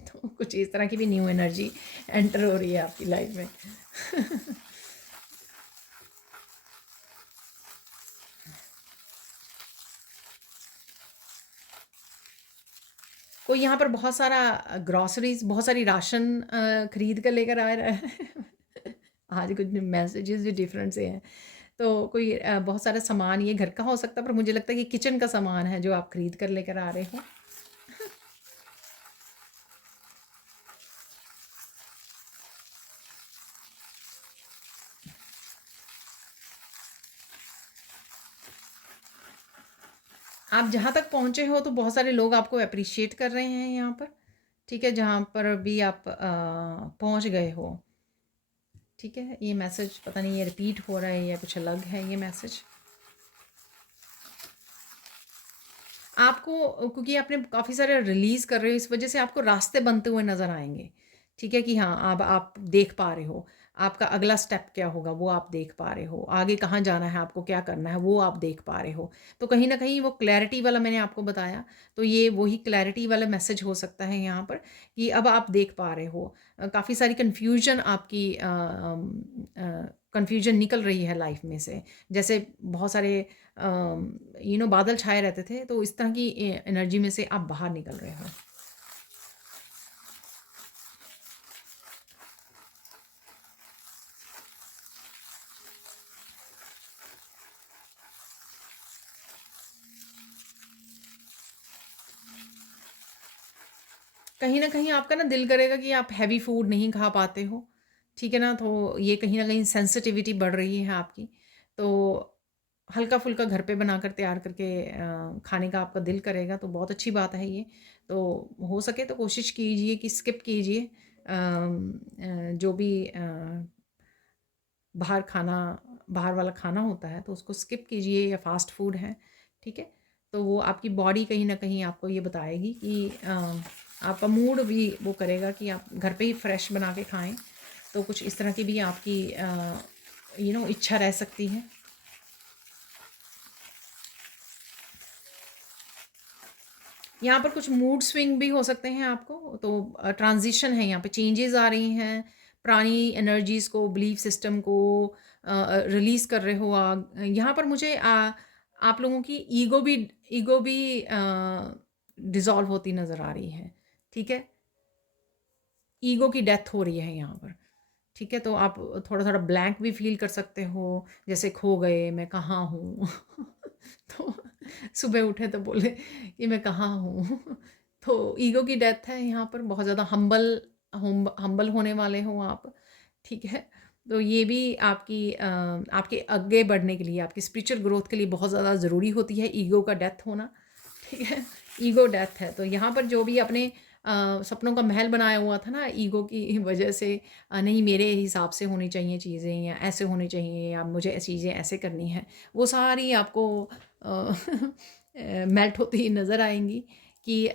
तो कुछ इस तरह की भी न्यू एनर्जी एंटर हो रही है आपकी लाइफ़ में। कोई यहाँ पर बहुत सारा ग्रॉसरीज़, बहुत सारी राशन खरीद कर लेकर आ रहा है। आज कुछ मैसेजेस भी डिफरेंट से हैं। तो कोई बहुत सारा सामान ये घर का हो सकता है, पर मुझे लगता है कि किचन का सामान है जो आप खरीद कर लेकर आ रहे हो। आप जहाँ तक पहुँचे हो तो बहुत सारे लोग आपको एप्रिशिएट कर रहे हैं यहाँ पर, ठीक है, जहाँ पर भी आप पहुँच गए हो, ठीक है। ये मैसेज पता नहीं ये रिपीट हो रहा है या कुछ अलग है ये मैसेज। आपको क्योंकि आपने काफ़ी सारे रिलीज़ कर रहे हो, इस वजह से आपको रास्ते बनते हुए नज़र आएँगे, ठीक है, कि हाँ, अब आप देख पा रहे हो, आपका अगला स्टेप क्या होगा वो आप देख पा रहे हो, आगे कहाँ जाना है, आपको क्या करना है वो आप देख पा रहे हो। तो कहीं न कहीं वो क्लैरिटी वाला मैंने आपको बताया, तो ये वही क्लैरिटी वाला मैसेज हो सकता है यहाँ पर कि अब आप देख पा रहे हो। काफ़ी सारी कन्फ्यूज़न आपकी कन्फ्यूज़न निकल रही है लाइफ़ में से। जैसे बहुत सारे बादल छाए रहते थे, तो इस तरह की एनर्जी में से आप बाहर निकल रहे हो। कहीं न कहीं आपका ना दिल करेगा कि आप हैवी फूड नहीं खा पाते हो, ठीक है ना? तो ये कहीं न कहीं सेंसिटिविटी बढ़ रही है आपकी। तो हल्का-फुल्का घर पे बनाकर तैयार करके खाने का आपका दिल करेगा, तो बहुत अच्छी बात है ये। तो हो सके तो कोशिश कीजिए कि स्किप कीजिए जो भी बाहर खाना बाहर वाला खाना होता है, तो उसको स्किप कीजिए या फ़ास्ट फूड है, ठीक है? तो वो आपकी बॉडी कहीं न कहीं आपको ये बताएगी कि आपका मूड भी वो करेगा कि आप घर पे ही फ्रेश बना के खाएँ। तो कुछ इस तरह की भी आपकी इच्छा रह सकती है। यहाँ पर कुछ मूड स्विंग भी हो सकते हैं आपको, तो ट्रांज़िशन है यहाँ पे, चेंजेज़ आ रही हैं, पुरानी एनर्जीज़ को, बिलीफ सिस्टम को रिलीज़ कर रहे हो यहाँ पर मुझे आप लोगों की ईगो भी डिज़ॉल्व होती नज़र आ रही है, ठीक है? ईगो की डेथ हो रही है यहाँ पर, ठीक है? तो आप थोड़ा-थोड़ा ब्लैंक भी फ़ील कर सकते हो, जैसे खो गए, मैं कहाँ हूँ? तो सुबह उठे तो बोले कि मैं कहाँ हूँ? तो ईगो की डेथ है यहाँ पर, बहुत ज़्यादा हम्बल होने वाले हो आप, ठीक है? तो ये भी आपके आगे बढ़ने के लिए, आपकी स्पिरिचुअल ग्रोथ के लिए बहुत ज़्यादा ज़रूरी होती है ईगो का डेथ होना, ठीक है? ईगो डेथ है, तो यहाँ पर जो भी अपने सपनों का महल बनाया हुआ था ना ईगो की वजह से, नहीं मेरे हिसाब से होनी चाहिए चीज़ें या ऐसे होनी चाहिए या मुझे चीज़ें ऐसे करनी हैं, वो सारी आपको मेल्ट होती नज़र आएंगी कि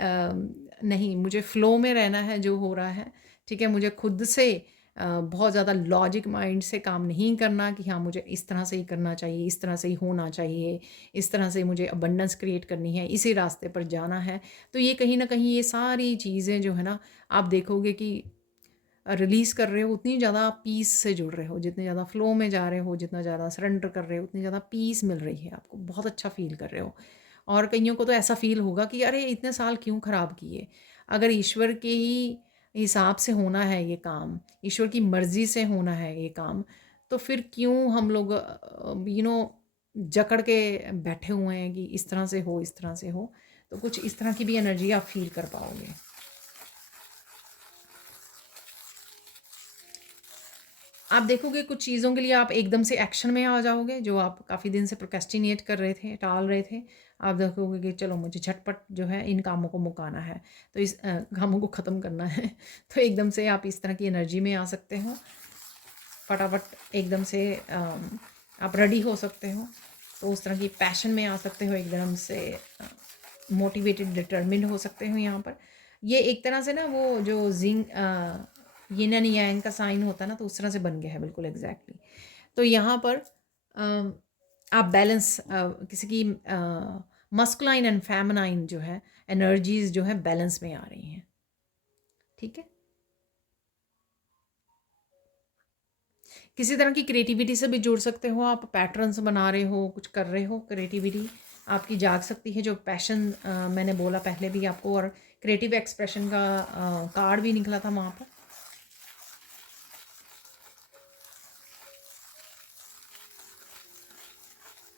नहीं मुझे फ़्लो में रहना है जो हो रहा है, ठीक है? मुझे खुद से बहुत ज़्यादा लॉजिक माइंड से काम नहीं करना कि हाँ मुझे इस तरह से ही करना चाहिए, इस तरह से ही होना चाहिए, इस तरह से मुझे अबंडेंस क्रिएट करनी है, इसी रास्ते पर जाना है। तो ये कहीं न कहीं ये सारी चीज़ें जो है ना, आप देखोगे कि रिलीज़ कर रहे हो, उतनी ज़्यादा पीस से जुड़ रहे हो, जितने ज़्यादा फ़्लो में जा रहे हो, जितना ज़्यादा सरेंडर कर रहे हो, उतनी ज़्यादा पीस मिल रही है आपको, बहुत अच्छा फ़ील कर रहे हो। और कइयों को तो ऐसा फ़ील होगा कि अरे! इतने साल क्यों ख़राब किए? अगर ईश्वर के ही हिसाब से होना है ये काम, ईश्वर की मर्ज़ी से होना है ये काम, तो फिर क्यों हम लोग जकड़ के बैठे हुए हैं कि इस तरह से हो, इस तरह से हो। तो कुछ इस तरह की भी एनर्जी आप फ़ील कर पाओगे। आप देखोगे कुछ चीज़ों के लिए आप एकदम से एक्शन में आ जाओगे, जो आप काफ़ी दिन से प्रोक्रेस्टिनेट कर रहे थे, टाल रहे थे। आप देखोगे कि चलो मुझे झटपट जो है इन कामों को मुकाना है, तो इस कामों को ख़त्म करना है। तो एकदम से आप इस तरह की एनर्जी में आ सकते हो, फटाफट एकदम से आप रेडी हो सकते हो। तो उस तरह की पैशन में आ सकते हो, एकदम से मोटिवेटेड डिटर्मिन्ड हो सकते हो यहाँ पर। ये एक तरह से ना वो जो यिन एंड यांग का साइन होता है ना, तो उस तरह से बन गया है बिल्कुल एग्जैक्टली। तो यहाँ पर आप बैलेंस किसी की मस्कुलाइन एंड फेमिनाइन जो है एनर्जीज जो है बैलेंस में आ रही हैं, ठीक है। किसी तरह की क्रिएटिविटी से भी जुड़ सकते हो आप, पैटर्न्स बना रहे हो, कुछ कर रहे हो, क्रिएटिविटी आपकी जाग सकती है, जो पैशन मैंने बोला पहले भी आपको, और क्रिएटिव एक्सप्रेशन का कार्ड भी निकला था वहाँ पर।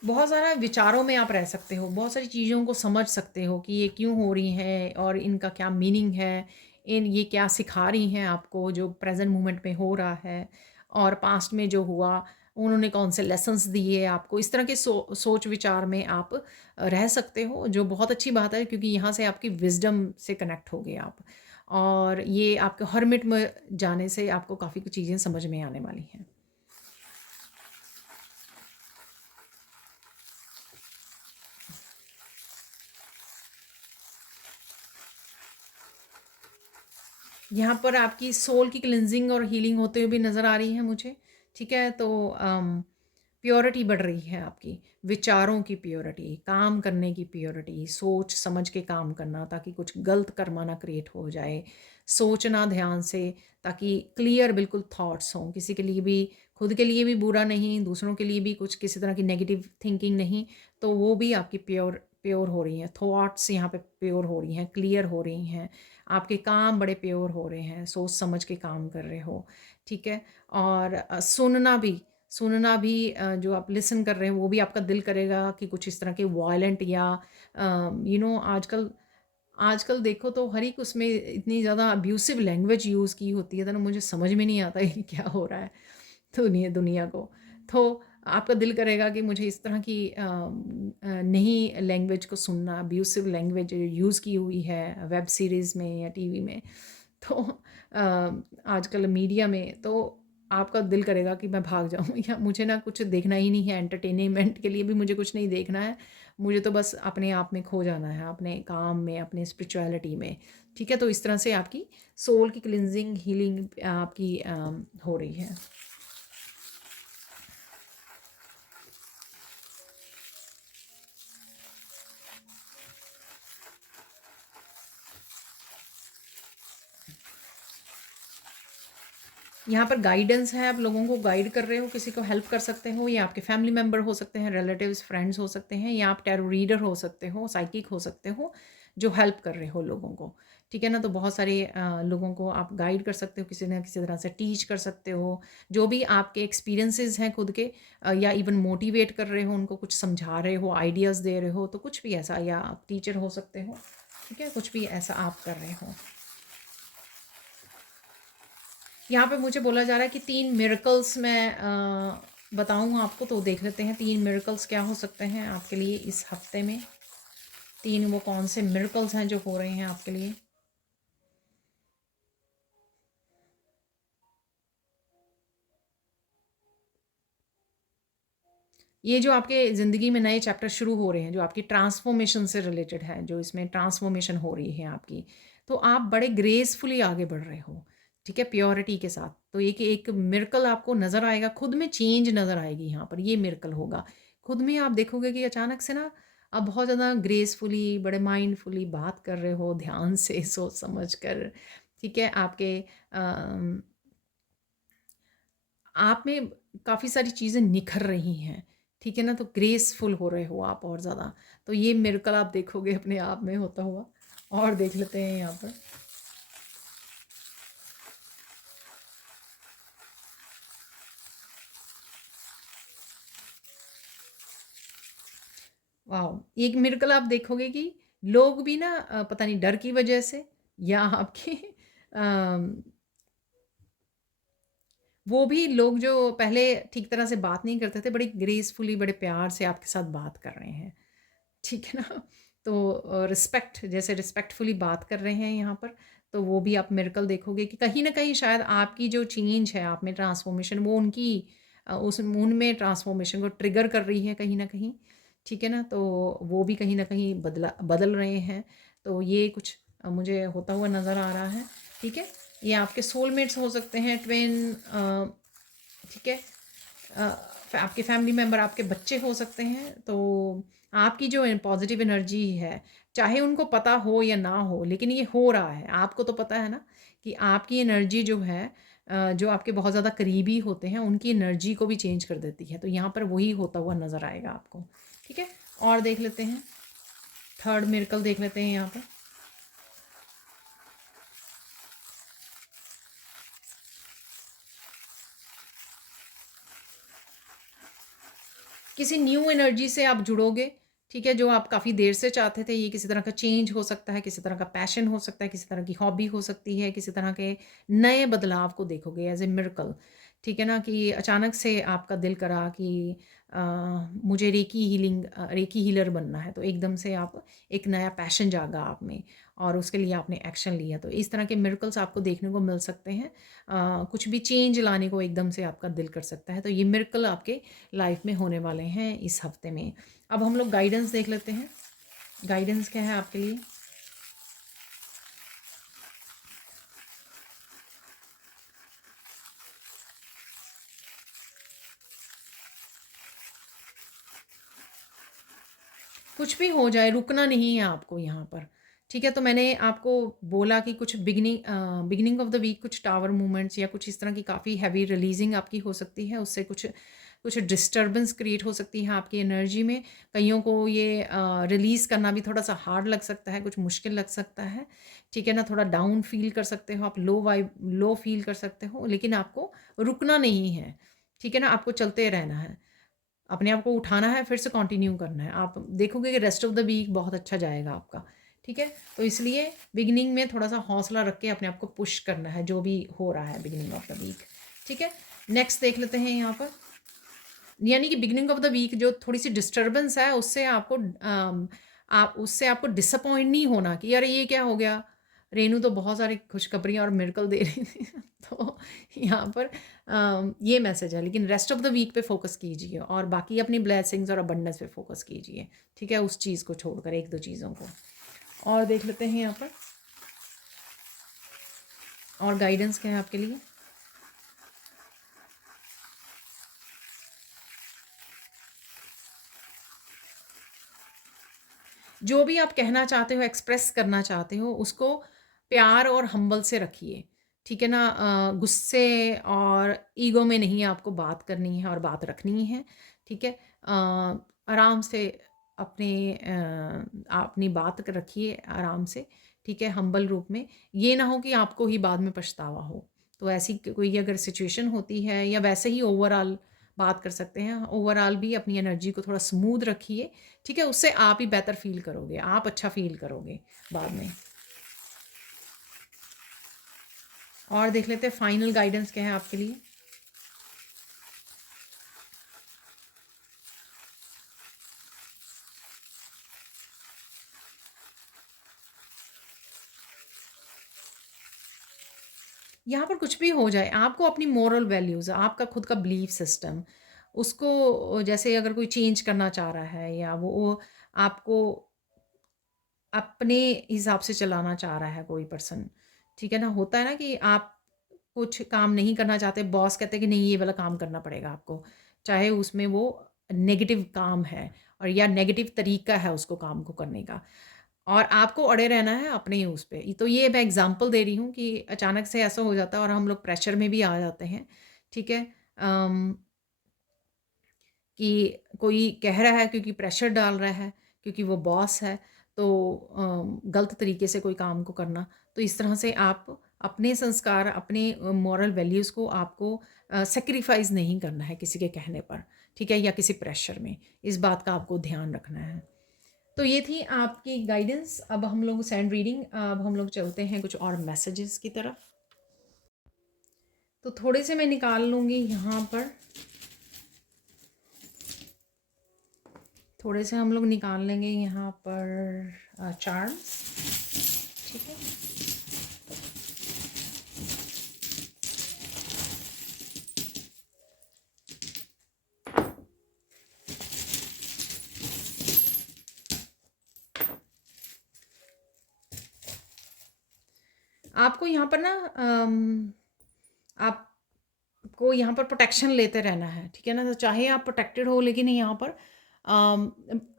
बहुत सारा विचारों में आप रह सकते हो, बहुत सारी चीज़ों को समझ सकते हो कि ये क्यों हो रही हैं और इनका क्या मीनिंग है, ये क्या सिखा रही हैं आपको जो प्रेजेंट मोमेंट में हो रहा है, और पास्ट में जो हुआ उन्होंने कौन से लेसन्स दिए आपको, इस तरह के सोच विचार में आप रह सकते हो, जो बहुत अच्छी बात है क्योंकि यहाँ से आपकी विज़डम से कनेक्ट हो गए आप। और ये आपके हर्मिट में जाने से आपको काफ़ी कुछ चीज़ें समझ में आने वाली हैं। यहाँ पर आपकी सोल की क्लिनजिंग और हीलिंग होते हुए भी नज़र आ रही है मुझे, ठीक है? तो प्योरिटी बढ़ रही है आपकी, विचारों की प्योरिटी, काम करने की प्योरिटी, सोच समझ के काम करना ताकि कुछ गलत कर्मा ना क्रिएट हो जाए, सोचना ध्यान से ताकि क्लियर बिल्कुल थॉट्स हों, किसी के लिए भी, खुद के लिए भी बुरा नहीं, दूसरों के लिए भी कुछ किसी तरह की नेगेटिव थिंकिंग नहीं, तो वो भी आपकी प्योर प्योर हो रही हैं, थॉट्स यहाँ पे प्योर हो रही हैं, क्लियर हो रही हैं, आपके काम बड़े प्योर हो रहे हैं, सोच समझ के काम कर रहे हो, ठीक है? और सुनना भी जो आप लिसन कर रहे हैं वो भी आपका दिल करेगा कि कुछ इस तरह के वायलेंट या आजकल आजकल देखो तो हर एक उसमें इतनी ज़्यादा अब्यूसिव लैंग्वेज यूज़ की होती है तो ना मुझे समझ में नहीं आता ये क्या हो रहा है दुनिया को। तो आपका दिल करेगा कि मुझे इस तरह की नहीं लैंग्वेज को सुनना, अब्यूसिव लैंग्वेज यूज़ की हुई है वेब सीरीज़ में या टीवी में। तो आजकल मीडिया में तो आपका दिल करेगा कि मैं भाग जाऊँ या मुझे ना कुछ देखना ही नहीं है, एंटरटेनमेंट के लिए भी मुझे कुछ नहीं देखना है। मुझे तो बस अपने आप में खो जाना है, अपने काम में, अपने स्पिरिचुअलिटी में, ठीक है? तो इस तरह से आपकी सोल की क्लींजिंग, हीलिंग आपकी हो रही है। यहाँ पर गाइडेंस है, आप लोगों को गाइड कर रहे हो, किसी को हेल्प कर सकते हो, या आपके फैमिली मेम्बर हो सकते हैं, रिलेटिव्स, फ्रेंड्स हो सकते हैं, या आप टैरो रीडर हो सकते हो, साइकिक हो सकते हो, जो हेल्प कर रहे हो लोगों को, ठीक है ना? तो बहुत सारे लोगों को आप गाइड कर सकते हो, किसी न किसी तरह से टीच कर सकते हो, जो भी आपके एक्सपीरियंसेस हैं खुद के, या इवन मोटिवेट कर रहे हो, उनको कुछ समझा रहे हो, आइडियाज़ दे रहे हो, तो कुछ भी ऐसा, या आप टीचर हो सकते हो, ठीक है? कुछ भी ऐसा आप कर रहे हो। यहाँ पे मुझे बोला जा रहा है कि 3 मिरेकल्स मैं बताऊँ आपको, तो देख लेते हैं 3 मिरेकल्स क्या हो सकते हैं आपके लिए इस हफ्ते में। 3 वो कौन से मिरेकल्स हैं जो हो रहे हैं आपके लिए। ये जो आपके ज़िंदगी में नए चैप्टर शुरू हो रहे हैं, जो आपकी ट्रांसफॉर्मेशन से रिलेटेड है, जो इसमें ट्रांसफॉर्मेशन हो रही है आपकी, तो आप बड़े ग्रेसफुली आगे बढ़ रहे हो, ठीक है? प्योरिटी के साथ। तो एक एक मिरेकल आपको नज़र आएगा, खुद में चेंज नज़र आएगी यहाँ पर, ये मिरेकल होगा। खुद में आप देखोगे कि अचानक से ना आप बहुत ज़्यादा ग्रेसफुली, बड़े माइंडफुली बात कर रहे हो, ध्यान से सोच समझ कर, ठीक है? आपके आप में काफ़ी सारी चीज़ें निखर रही हैं, ठीक है ना? तो ग्रेसफुल हो रहे हो आप और ज़्यादा। तो ये मिरेकल आप देखोगे अपने आप में होता हुआ। और देख लेते हैं यहाँ पर। वाओ! एक मिरेकल आप देखोगे कि लोग भी ना पता नहीं डर की वजह से या आपके वो भी लोग जो पहले ठीक तरह से बात नहीं करते थे, बड़ी ग्रेसफुली, बड़े प्यार से आपके साथ बात कर रहे हैं। ठीक है ना? तो रिस्पेक्ट, जैसे रिस्पेक्टफुली बात कर रहे हैं यहाँ पर, तो वो भी आप मिरेकल देखोगे कि कहीं न कहीं शायद आपकी जो चेंज है, आप में ट्रांसफॉर्मेशन, वो उनकी उस उनमें ट्रांसफॉर्मेशन को ट्रिगर कर रही है कहीं न कहीं, ठीक है ना? तो वो भी कहीं न कहीं बदल रहे हैं। तो ये कुछ मुझे होता हुआ नज़र आ रहा है, ठीक है? ये आपके सोलमेट्स हो सकते हैं, ट्विन, ठीक है? आपके फैमिली मेंबर, आपके बच्चे हो सकते हैं। तो आपकी जो पॉजिटिव एनर्जी है, चाहे उनको पता हो या ना हो, लेकिन ये हो रहा है, आपको तो पता है ना कि आपकी एनर्जी जो है, जो आपके बहुत ज़्यादा करीबी होते हैं उनकी एनर्जी को भी चेंज कर देती है। तो यहाँ पर वही होता हुआ नज़र आएगा आपको, ठीक है? और देख लेते हैं, थर्ड मिरेकल देख लेते हैं यहाँ पर। किसी न्यू एनर्जी से आप जुड़ोगे, ठीक है? जो आप काफ़ी देर से चाहते थे, ये किसी तरह का चेंज हो सकता है, किसी तरह का पैशन हो सकता है, किसी तरह की हॉबी हो सकती है, किसी तरह के नए बदलाव को देखोगे एज़ ए मिरेकल, ठीक है ना, कि अचानक से आपका दिल करा कि मुझे रेकी हीलर बनना है, तो एकदम से आप एक नया पैशन जागा आप में और उसके लिए आपने एक्शन लिया। तो इस तरह के मिरेकल्स आपको देखने को मिल सकते हैं। कुछ भी चेंज लाने को एकदम से आपका दिल कर सकता है, तो ये मिरेकल आपके लाइफ में होने वाले हैं इस हफ्ते में। अब हम लोग गाइडेंस देख लेते हैं। गाइडेंस क्या है आपके लिए? कुछ भी हो जाए, रुकना नहीं है आपको यहाँ पर, ठीक है? तो मैंने आपको बोला कि कुछ बिगिनिंग ऑफ द वीक कुछ टावर मूवमेंट्स या कुछ इस तरह की काफ़ी हैवी रिलीजिंग आपकी हो सकती है, उससे कुछ कुछ डिस्टर्बेंस क्रिएट हो सकती है आपकी एनर्जी में। कईयों को ये रिलीज़ करना भी थोड़ा सा हार्ड लग सकता है, कुछ मुश्किल लग सकता है, ठीक है ना? थोड़ा डाउन फील कर सकते हो आप, लो फील कर सकते हो, लेकिन आपको रुकना नहीं है, ठीक है ना? आपको चलते रहना है, अपने आप को उठाना है, फिर से कंटिन्यू करना है। आप देखोगे कि रेस्ट ऑफ द वीक बहुत अच्छा जाएगा आपका, ठीक है? तो इसलिए बिगिनिंग में थोड़ा-सा हौसला रख के अपने आप को पुश करना है, जो भी हो रहा है बिगिनिंग ऑफ द वीक, ठीक है? नेक्स्ट देख लेते हैं यहाँ पर, यानी कि बिगिनिंग ऑफ द वीक जो थोड़ी-सी डिस्टर्बेंस है, उससे आपको डिसअपॉइंट नहीं होना कि यार ये क्या हो गया? रेनू तो बहुत सारी खुशखबरियाँ और मिरेकल दे रही थी। तो यहाँ पर ये मैसेज है, लेकिन रेस्ट ऑफ द वीक पे फोकस कीजिए और बाकी अपनी ब्लेसिंग्स और अबंडेंस पे फोकस कीजिए, ठीक है? उस चीज़ को छोड़कर 1-2 चीज़ों को। और देख लेते हैं यहाँ पर, और गाइडेंस क्या है आपके लिए? जो भी आप कहना चाहते हो, एक्सप्रेस करना चाहते हो, उसको प्यार और हम्बल से रखिए, ठीक है ना? गुस्से और ईगो में नहीं आपको बात करनी है और बात रखनी है, ठीक है? आराम से अपने अपनी बात रखिए आराम से, ठीक है? हम्बल रूप में। ये ना हो कि आपको ही बाद में पछतावा हो। तो ऐसी कोई अगर सिचुएशन होती है, या वैसे ही ओवरऑल बात कर सकते हैं, ओवरऑल भी अपनी एनर्जी को थोड़ा स्मूथ रखिए, ठीक है? उससे आप ही बेहतर फ़ील करोगे, आप अच्छा फ़ील करोगे बाद में। और देख लेते हैं फाइनल गाइडेंस क्या है आपके लिए? यहाँ पर कुछ भी हो जाए, आपको अपनी मोरल वैल्यूज़, आपका खुद का बिलीफ सिस्टम, उसको जैसे अगर कोई चेंज करना चाह रहा है, या वो आपको अपने हिसाब से चलाना चाह रहा है कोई पर्सन, ठीक है ना? होता है ना कि आप कुछ काम नहीं करना चाहते, बॉस कहते हैं कि नहीं ये वाला काम करना पड़ेगा आपको, चाहे उसमें वो नेगेटिव काम है और या नेगेटिव तरीका है उसको काम को करने का, और आपको अड़े रहना है अपने ही उस पे। तो ये मैं एग्ज़ाम्पल दे रही हूँ कि अचानक से ऐसा हो जाता है और हम लोग प्रेशर में भी आ जाते हैं, ठीक है? कि कोई कह रहा है क्योंकि प्रेशर डाल रहा है, क्योंकि वो बॉस है, तो गलत तरीके से कोई काम को करना। तो इस तरह से आप अपने संस्कार, अपने मॉरल वैल्यूज़ को आपको सैक्रिफाइस नहीं करना है किसी के कहने पर, ठीक है? या किसी प्रेशर में। इस बात का आपको ध्यान रखना है। तो ये थी आपकी गाइडेंस। अब हम लोग सेंड रीडिंग, अब हम लोग चलते हैं कुछ और मैसेजेस की तरफ। तो थोड़े से मैं निकाल लूँगी यहाँ पर, थोड़े से हम लोग निकाल लेंगे यहाँ पर चार्म्स, ठीक है? आपको यहाँ पर ना आपको यहाँ पर प्रोटेक्शन लेते रहना है, ठीक है ना? तो चाहे आप प्रोटेक्टेड हो, लेकिन यहाँ पर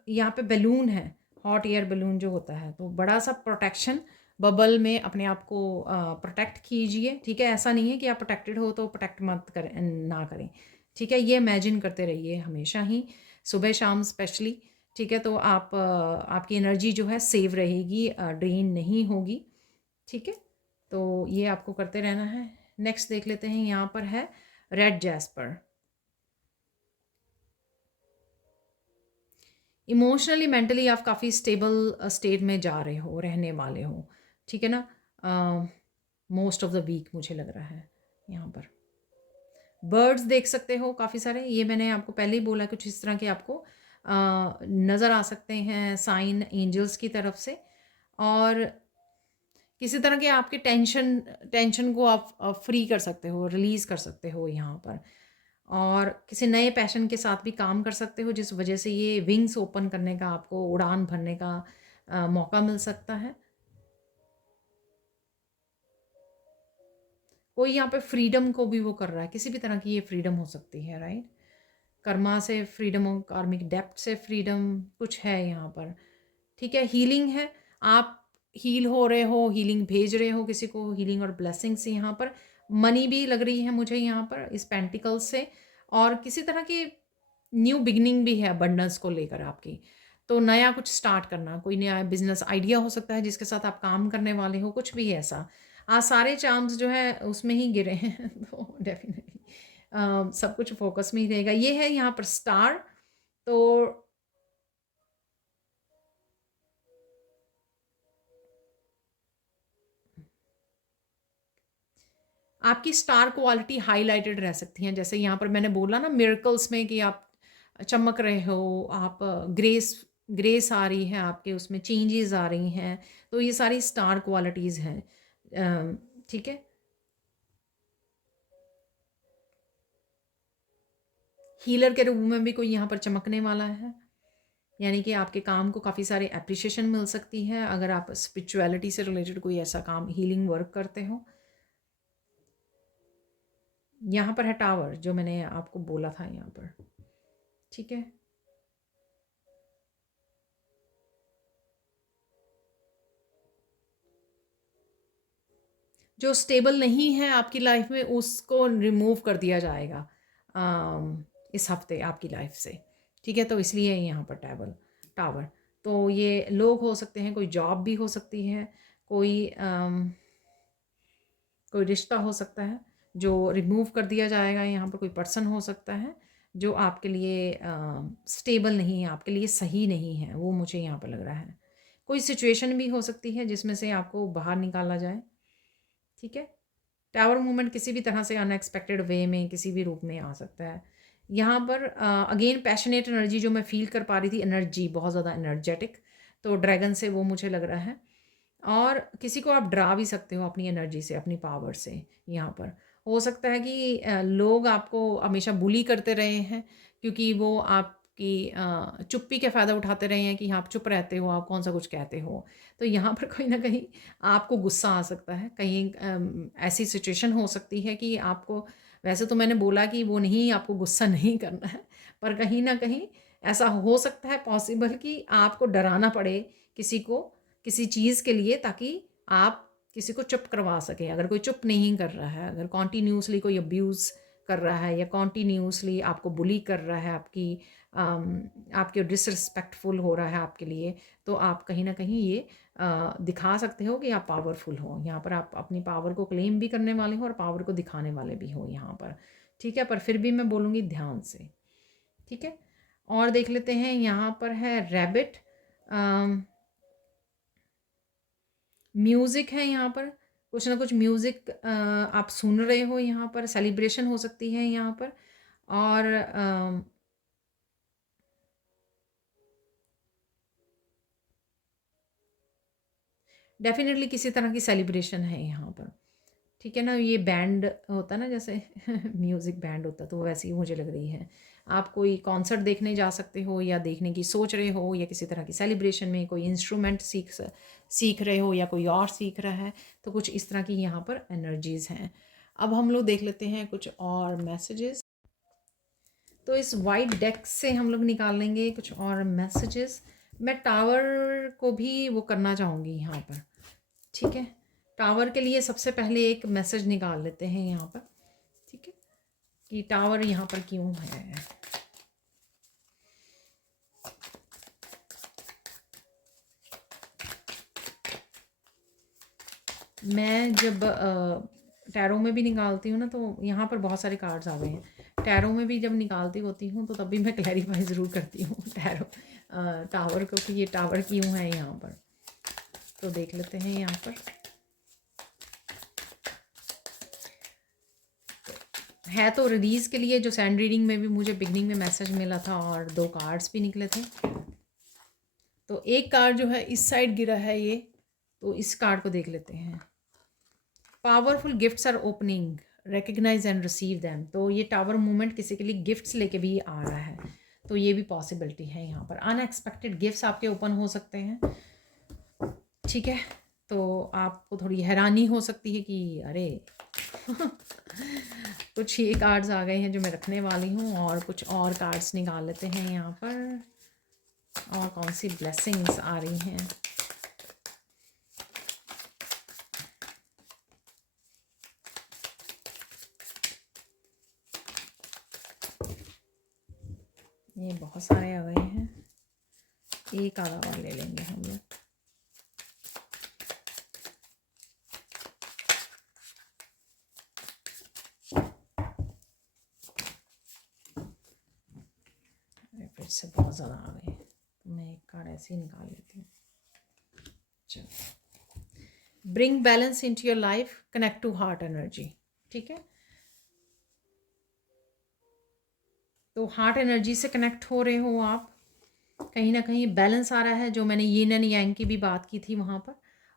यहाँ पे बैलून है, हॉट एयर बैलून जो होता है, तो बड़ा सा प्रोटेक्शन बबल में अपने आप को प्रोटेक्ट कीजिए, ठीक है? ऐसा नहीं है कि आप प्रोटेक्टेड हो तो प्रोटेक्ट मत करें, ना करें, ठीक है? ये इमेजिन करते रहिए हमेशा ही, सुबह शाम स्पेशली, ठीक है? तो आपकी एनर्जी जो है सेव रहेगी, ड्रेन नहीं होगी, ठीक है? तो ये आपको करते रहना है। नेक्स्ट देख लेते हैं, यहाँ पर है रेड जैस्पर। इमोशनली मेंटली आप काफ़ी स्टेबल स्टेट में जा रहे हो, रहने वाले हो, ठीक है ना? मोस्ट ऑफ द वीक मुझे लग रहा है यहाँ पर। बर्ड्स देख सकते हो काफ़ी सारे, ये मैंने आपको पहले ही बोला, कुछ इस तरह के आपको नज़र आ सकते हैं साइन एंजल्स की तरफ से। और किसी तरह के आपके टेंशन टेंशन को आप फ्री कर सकते हो, रिलीज़ कर सकते हो यहाँ पर। और किसी नए पैशन के साथ भी काम कर सकते हो, जिस वजह से ये विंग्स ओपन करने का, आपको उड़ान भरने का मौका मिल सकता है। कोई यहाँ पे फ्रीडम को भी वो कर रहा है, किसी भी तरह की ये फ्रीडम हो सकती है, राइट। कर्मा से फ्रीडम हो, कार्मिक डेप्थ से फ्रीडम, कुछ है यहाँ पर। ठीक है, हीलिंग है, आप हील हो रहे हो, हीलिंग भेज रहे हो किसी को, हीलिंग और ब्लेसिंग्स यहाँ पर। मनी भी लग रही है मुझे यहाँ पर इस पेंटिकल्स से। और किसी तरह की न्यू बिगनिंग भी है अबंडेंस को लेकर आपकी। तो नया कुछ स्टार्ट करना, कोई नया बिजनेस आइडिया हो सकता है जिसके साथ आप काम करने वाले हो, कुछ भी ऐसा। आज सारे चार्म्स जो है उसमें ही गिरे हैं तो डेफिनेटली सब कुछ फोकस में ही रहेगा। ये है यहाँ पर स्टार। तो आपकी स्टार क्वालिटी हाईलाइटेड रह सकती हैं, जैसे यहाँ पर मैंने बोला ना मिरेकल्स में कि आप चमक रहे हो, आप ग्रेस ग्रेस आ रही है आपके, उसमें चेंजेस आ रही हैं। तो ये सारी स्टार क्वालिटीज़ हैं। ठीक है, हीलर के रूप में भी कोई यहाँ पर चमकने वाला है, यानी कि आपके काम को काफ़ी सारे एप्रिशिएशन मिल सकती है अगर आप स्पिरिचुअलिटी से रिलेटेड कोई ऐसा काम, हीलिंग वर्क करते हो। यहाँ पर है टावर, जो मैंने आपको बोला था यहाँ पर। ठीक है, जो स्टेबल नहीं है आपकी लाइफ में उसको रिमूव कर दिया जाएगा इस हफ्ते आपकी लाइफ से। ठीक है, तो इसलिए यहाँ पर टावर। तो ये लोग हो सकते हैं, कोई जॉब भी हो सकती है, कोई रिश्ता हो सकता है जो रिमूव कर दिया जाएगा। यहाँ पर कोई पर्सन हो सकता है जो आपके लिए स्टेबल नहीं है, आपके लिए सही नहीं है, वो मुझे यहाँ पर लग रहा है। कोई सिचुएशन भी हो सकती है जिसमें से आपको बाहर निकाला जाए। ठीक है, टावर मूवमेंट किसी भी तरह से अनएक्सपेक्टेड वे में किसी भी रूप में आ सकता है। यहाँ पर अगेन पैशनेट एनर्जी जो मैं फील कर पा रही थी, एनर्जी बहुत ज़्यादा एनर्जेटिक, तो ड्रैगन से वो मुझे लग रहा है। और किसी को आप डरा भी सकते हो अपनी एनर्जी से, अपनी पावर से। यहाँ पर हो सकता है कि लोग आपको हमेशा बुली करते रहे हैं, क्योंकि वो आपकी चुप्पी का फ़ायदा उठाते रहे हैं कि आप चुप रहते हो, आप कौन सा कुछ कहते हो। तो यहाँ पर कहीं ना कहीं आपको गुस्सा आ सकता है, कहीं ऐसी सिचुएशन हो सकती है कि आपको, वैसे तो मैंने बोला कि वो नहीं, आपको गुस्सा नहीं करना है, पर कहीं ना कहीं ऐसा हो सकता है पॉसिबल कि आपको डराना पड़े किसी को, किसी चीज़ के लिए, ताकि आप किसी को चुप करवा सकें। अगर कोई चुप नहीं कर रहा है, अगर कॉन्टीन्यूसली कोई अब्यूज़ कर रहा है या कॉन्टीन्यूसली आपको बुली कर रहा है, आपके डिसरिस्पेक्टफुल हो रहा है आपके लिए, तो आप कहीं ना कहीं ये दिखा सकते हो कि आप पावरफुल हो। यहाँ पर आप अपनी पावर को क्लेम भी करने वाले हो और पावर को दिखाने वाले भी हो यहाँ पर। ठीक है, पर फिर भी मैं बोलूँगी ध्यान से। ठीक है, और देख लेते हैं, यहाँ पर है रैबिट। म्यूज़िक है यहाँ पर, कुछ ना कुछ म्यूज़िक आप सुन रहे हो, यहाँ पर सेलिब्रेशन हो सकती है यहाँ पर। और डेफिनेटली किसी तरह की सेलिब्रेशन है यहाँ पर। ठीक है ना, ये बैंड होता है ना, जैसे म्यूज़िक बैंड होता, तो वैसे ही मुझे लग रही है। आप कोई कॉन्सर्ट देखने जा सकते हो, या देखने की सोच रहे हो, या किसी तरह की सेलिब्रेशन में कोई इंस्ट्रूमेंट सीख रहे हो, या कोई और सीख रहा है। तो कुछ इस तरह की यहाँ पर एनर्जीज़ हैं। अब हम लोग देख लेते हैं कुछ और मैसेजेस। तो इस वाइट डेक से हम लोग निकाल लेंगे कुछ और मैसेजेस। मैं टावर को भी वो करना चाहूँगी यहाँ पर। ठीक है, टावर के लिए सबसे पहले एक मैसेज निकाल लेते हैं यहाँ पर। ठीक है, कि टावर यहाँ पर क्यों है। मैं जब टैरो में भी निकालती हूँ ना, तो यहाँ पर बहुत सारे कार्ड्स आ गए हैं। टैरो में भी जब निकालती होती हूँ तो तब भी मैं क्लैरिफाई ज़रूर करती हूँ टावर को, कि ये टावर क्यों है यहाँ पर। तो देख लेते हैं यहाँ पर है तो रिलीज़ के लिए, जो सैंड रीडिंग में भी मुझे बिगनिंग में मैसेज मिला था और 2 कार्ड्स भी निकले थे। तो एक कार्ड जो है इस साइड गिरा है ये, तो इस कार्ड को देख लेते हैं। Powerful gifts are opening, recognise and receive them. तो ये टावर मूवमेंट किसी के लिए गिफ्ट्स लेके भी आ रहा है, तो ये भी पॉसिबिलिटी है यहाँ पर। अनएक्सपेक्टेड गिफ्ट्स आपके ओपन हो सकते हैं, ठीक है। तो आपको थोड़ी हैरानी हो सकती है कि अरे कुछ ये कार्ड्स आ गए हैं जो मैं रखने वाली हूँ, और कुछ और कार्ड्स निकाल लेते हैं यहाँ पर, और कौन सी ब्लेसिंग्स आ रही हैं। ये बहुत सारे आ गए हैं, एक आधा और ले लेंगे हम लोग। फिर से बहुत ज़्यादा आ गए, तो मैं एक कार्ड ऐसे ही निकाल लेती हूँ। चलो, bring balance into your life, connect to heart energy, ठीक है। तो हार्ट एनर्जी से कनेक्ट हो रहे हो आप, कहीं ना कहीं बैलेंस आ रहा है, जो मैंने यिन एंड यांग की भी बात की थी वहाँ पर।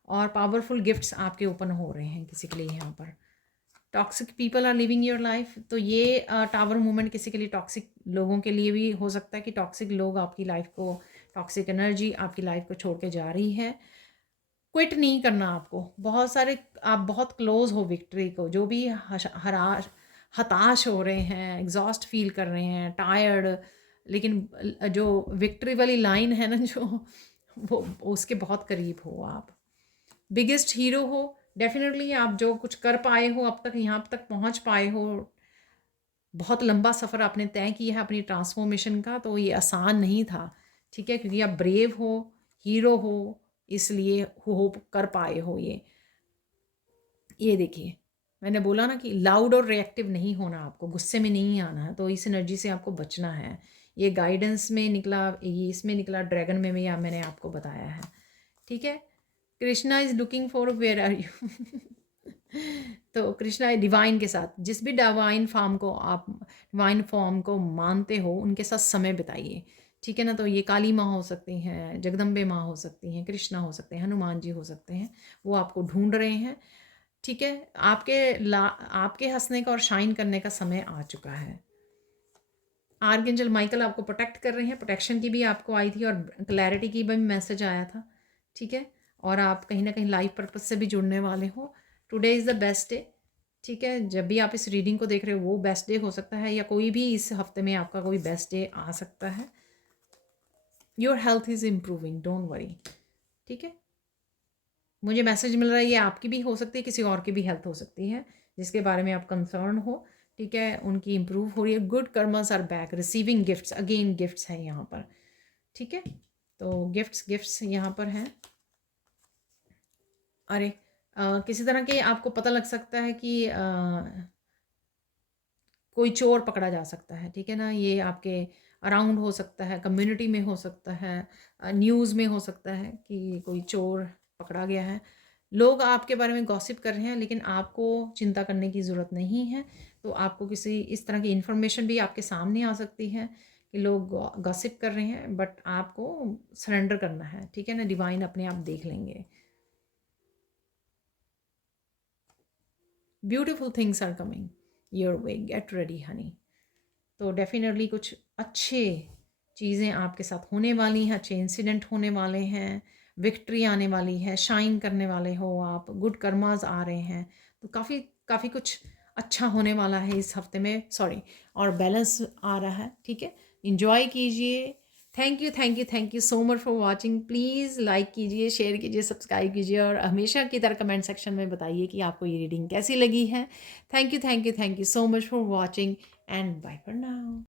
और पावरफुल गिफ्ट्स आपके ओपन हो रहे हैं किसी के लिए यहाँ पर। Toxic people are living your life, तो ये टावर मूवमेंट किसी के लिए टॉक्सिक लोगों के लिए भी हो सकता है कि टॉक्सिक लोग आपकी लाइफ को, टॉक्सिक एनर्जी आपकी लाइफ को छोड़ के जा रही है। क्विट नहीं करना आपको। बहुत सारे आप बहुत क्लोज हो विक्ट्री को, जो भी हताश हो रहे हैं, एग्जॉस्ट फील कर रहे हैं, टायर्ड, लेकिन जो विक्ट्री वाली लाइन है ना, जो वो उसके बहुत करीब हो आप। बिगेस्ट हीरो हो, डेफिनेटली आप जो कुछ कर पाए हो अब तक, यहाँ तक पहुँच पाए हो, बहुत लंबा सफ़र आपने तय किया है अपनी ट्रांसफॉर्मेशन का, तो ये आसान नहीं था, ठीक है, क्योंकि आप ब्रेव हो, हीरो हो, इसलिए हो कर पाए हो ये देखिए, मैंने बोला ना कि लाउड और रिएक्टिव नहीं होना, आपको गुस्से में नहीं आना है, तो इस एनर्जी से आपको बचना है। ये गाइडेंस में निकला, ये इसमें निकला, ड्रैगन में भी मैंने आपको बताया है, ठीक है। Krishna is looking for where are you तो कृष्णा डिवाइन के साथ, जिस भी डिवाइन फॉर्म को आप, डिवाइन फॉर्म को मानते हो, उनके साथ समय बिताइए, ठीक है ना। तो ये काली माँ हो सकती हैं, जगदम्बे माँ हो सकती हैं, कृष्णा हो सकते हैं, हनुमान जी हो सकते हैं, वो आपको ढूंढ रहे हैं, ठीक है। आपके हंसने का और शाइन करने का समय आ चुका है। आर्कएंजल माइकल आपको प्रोटेक्ट कर रहे हैं, प्रोटेक्शन की भी आपको आई थी और क्लैरिटी की भी मैसेज आया था, ठीक है। और आप कहीं ना कहीं लाइफ पर्पज से भी जुड़ने वाले हो। Today is the best day, ठीक है। जब भी आप इस रीडिंग को देख रहे हो वो बेस्ट डे हो सकता है, या कोई भी इस हफ्ते में आपका कोई बेस्ट डे आ सकता है। Your health is improving, don't worry, ठीक है। मुझे मैसेज मिल रहा है ये आपकी भी हो सकती है, किसी और की भी हेल्थ हो सकती है जिसके बारे में आप कंसर्न हो, ठीक है, उनकी इम्प्रूव हो रही है। Good karmas are back, receiving gifts, again gifts हैं यहाँ पर, ठीक है। तो गिफ्ट्स यहाँ पर हैं। अरे किसी तरह के आपको पता लग सकता है कि कोई चोर पकड़ा जा सकता है, ठीक है ना। ये आपके अराउंड हो सकता है, कम्युनिटी में हो सकता है, न्यूज़ में हो सकता है कि कोई चोर पकड़ा गया है। लोग आपके बारे में गॉसिप कर रहे हैं, लेकिन आपको चिंता करने की ज़रूरत नहीं है। तो आपको किसी इस तरह की इन्फॉर्मेशन भी आपके सामने आ सकती है कि लोग गॉसिप कर रहे हैं, बट आपको सरेंडर करना है, ठीक है ना। डिवाइन अपने आप देख लेंगे। Beautiful things are coming your way, get ready honey. तो डेफिनेटली कुछ अच्छे चीज़ें आपके साथ होने वाली हैं, अच्छे इंसिडेंट होने वाले हैं, विक्ट्री आने वाली है, शाइन करने वाले हो आप, गुड कर्माज आ रहे हैं। तो काफ़ी काफ़ी कुछ अच्छा होने वाला है इस हफ्ते में, सॉरी, और बैलेंस आ रहा है, ठीक है। इंजॉय कीजिए। Thank you so much for watching. Please like कीजिए, शेयर कीजिए, सब्सक्राइब कीजिए, और हमेशा की तरह कमेंट सेक्शन में बताइए कि आपको ये रीडिंग कैसी लगी है। Thank you so much for watching, and bye for now.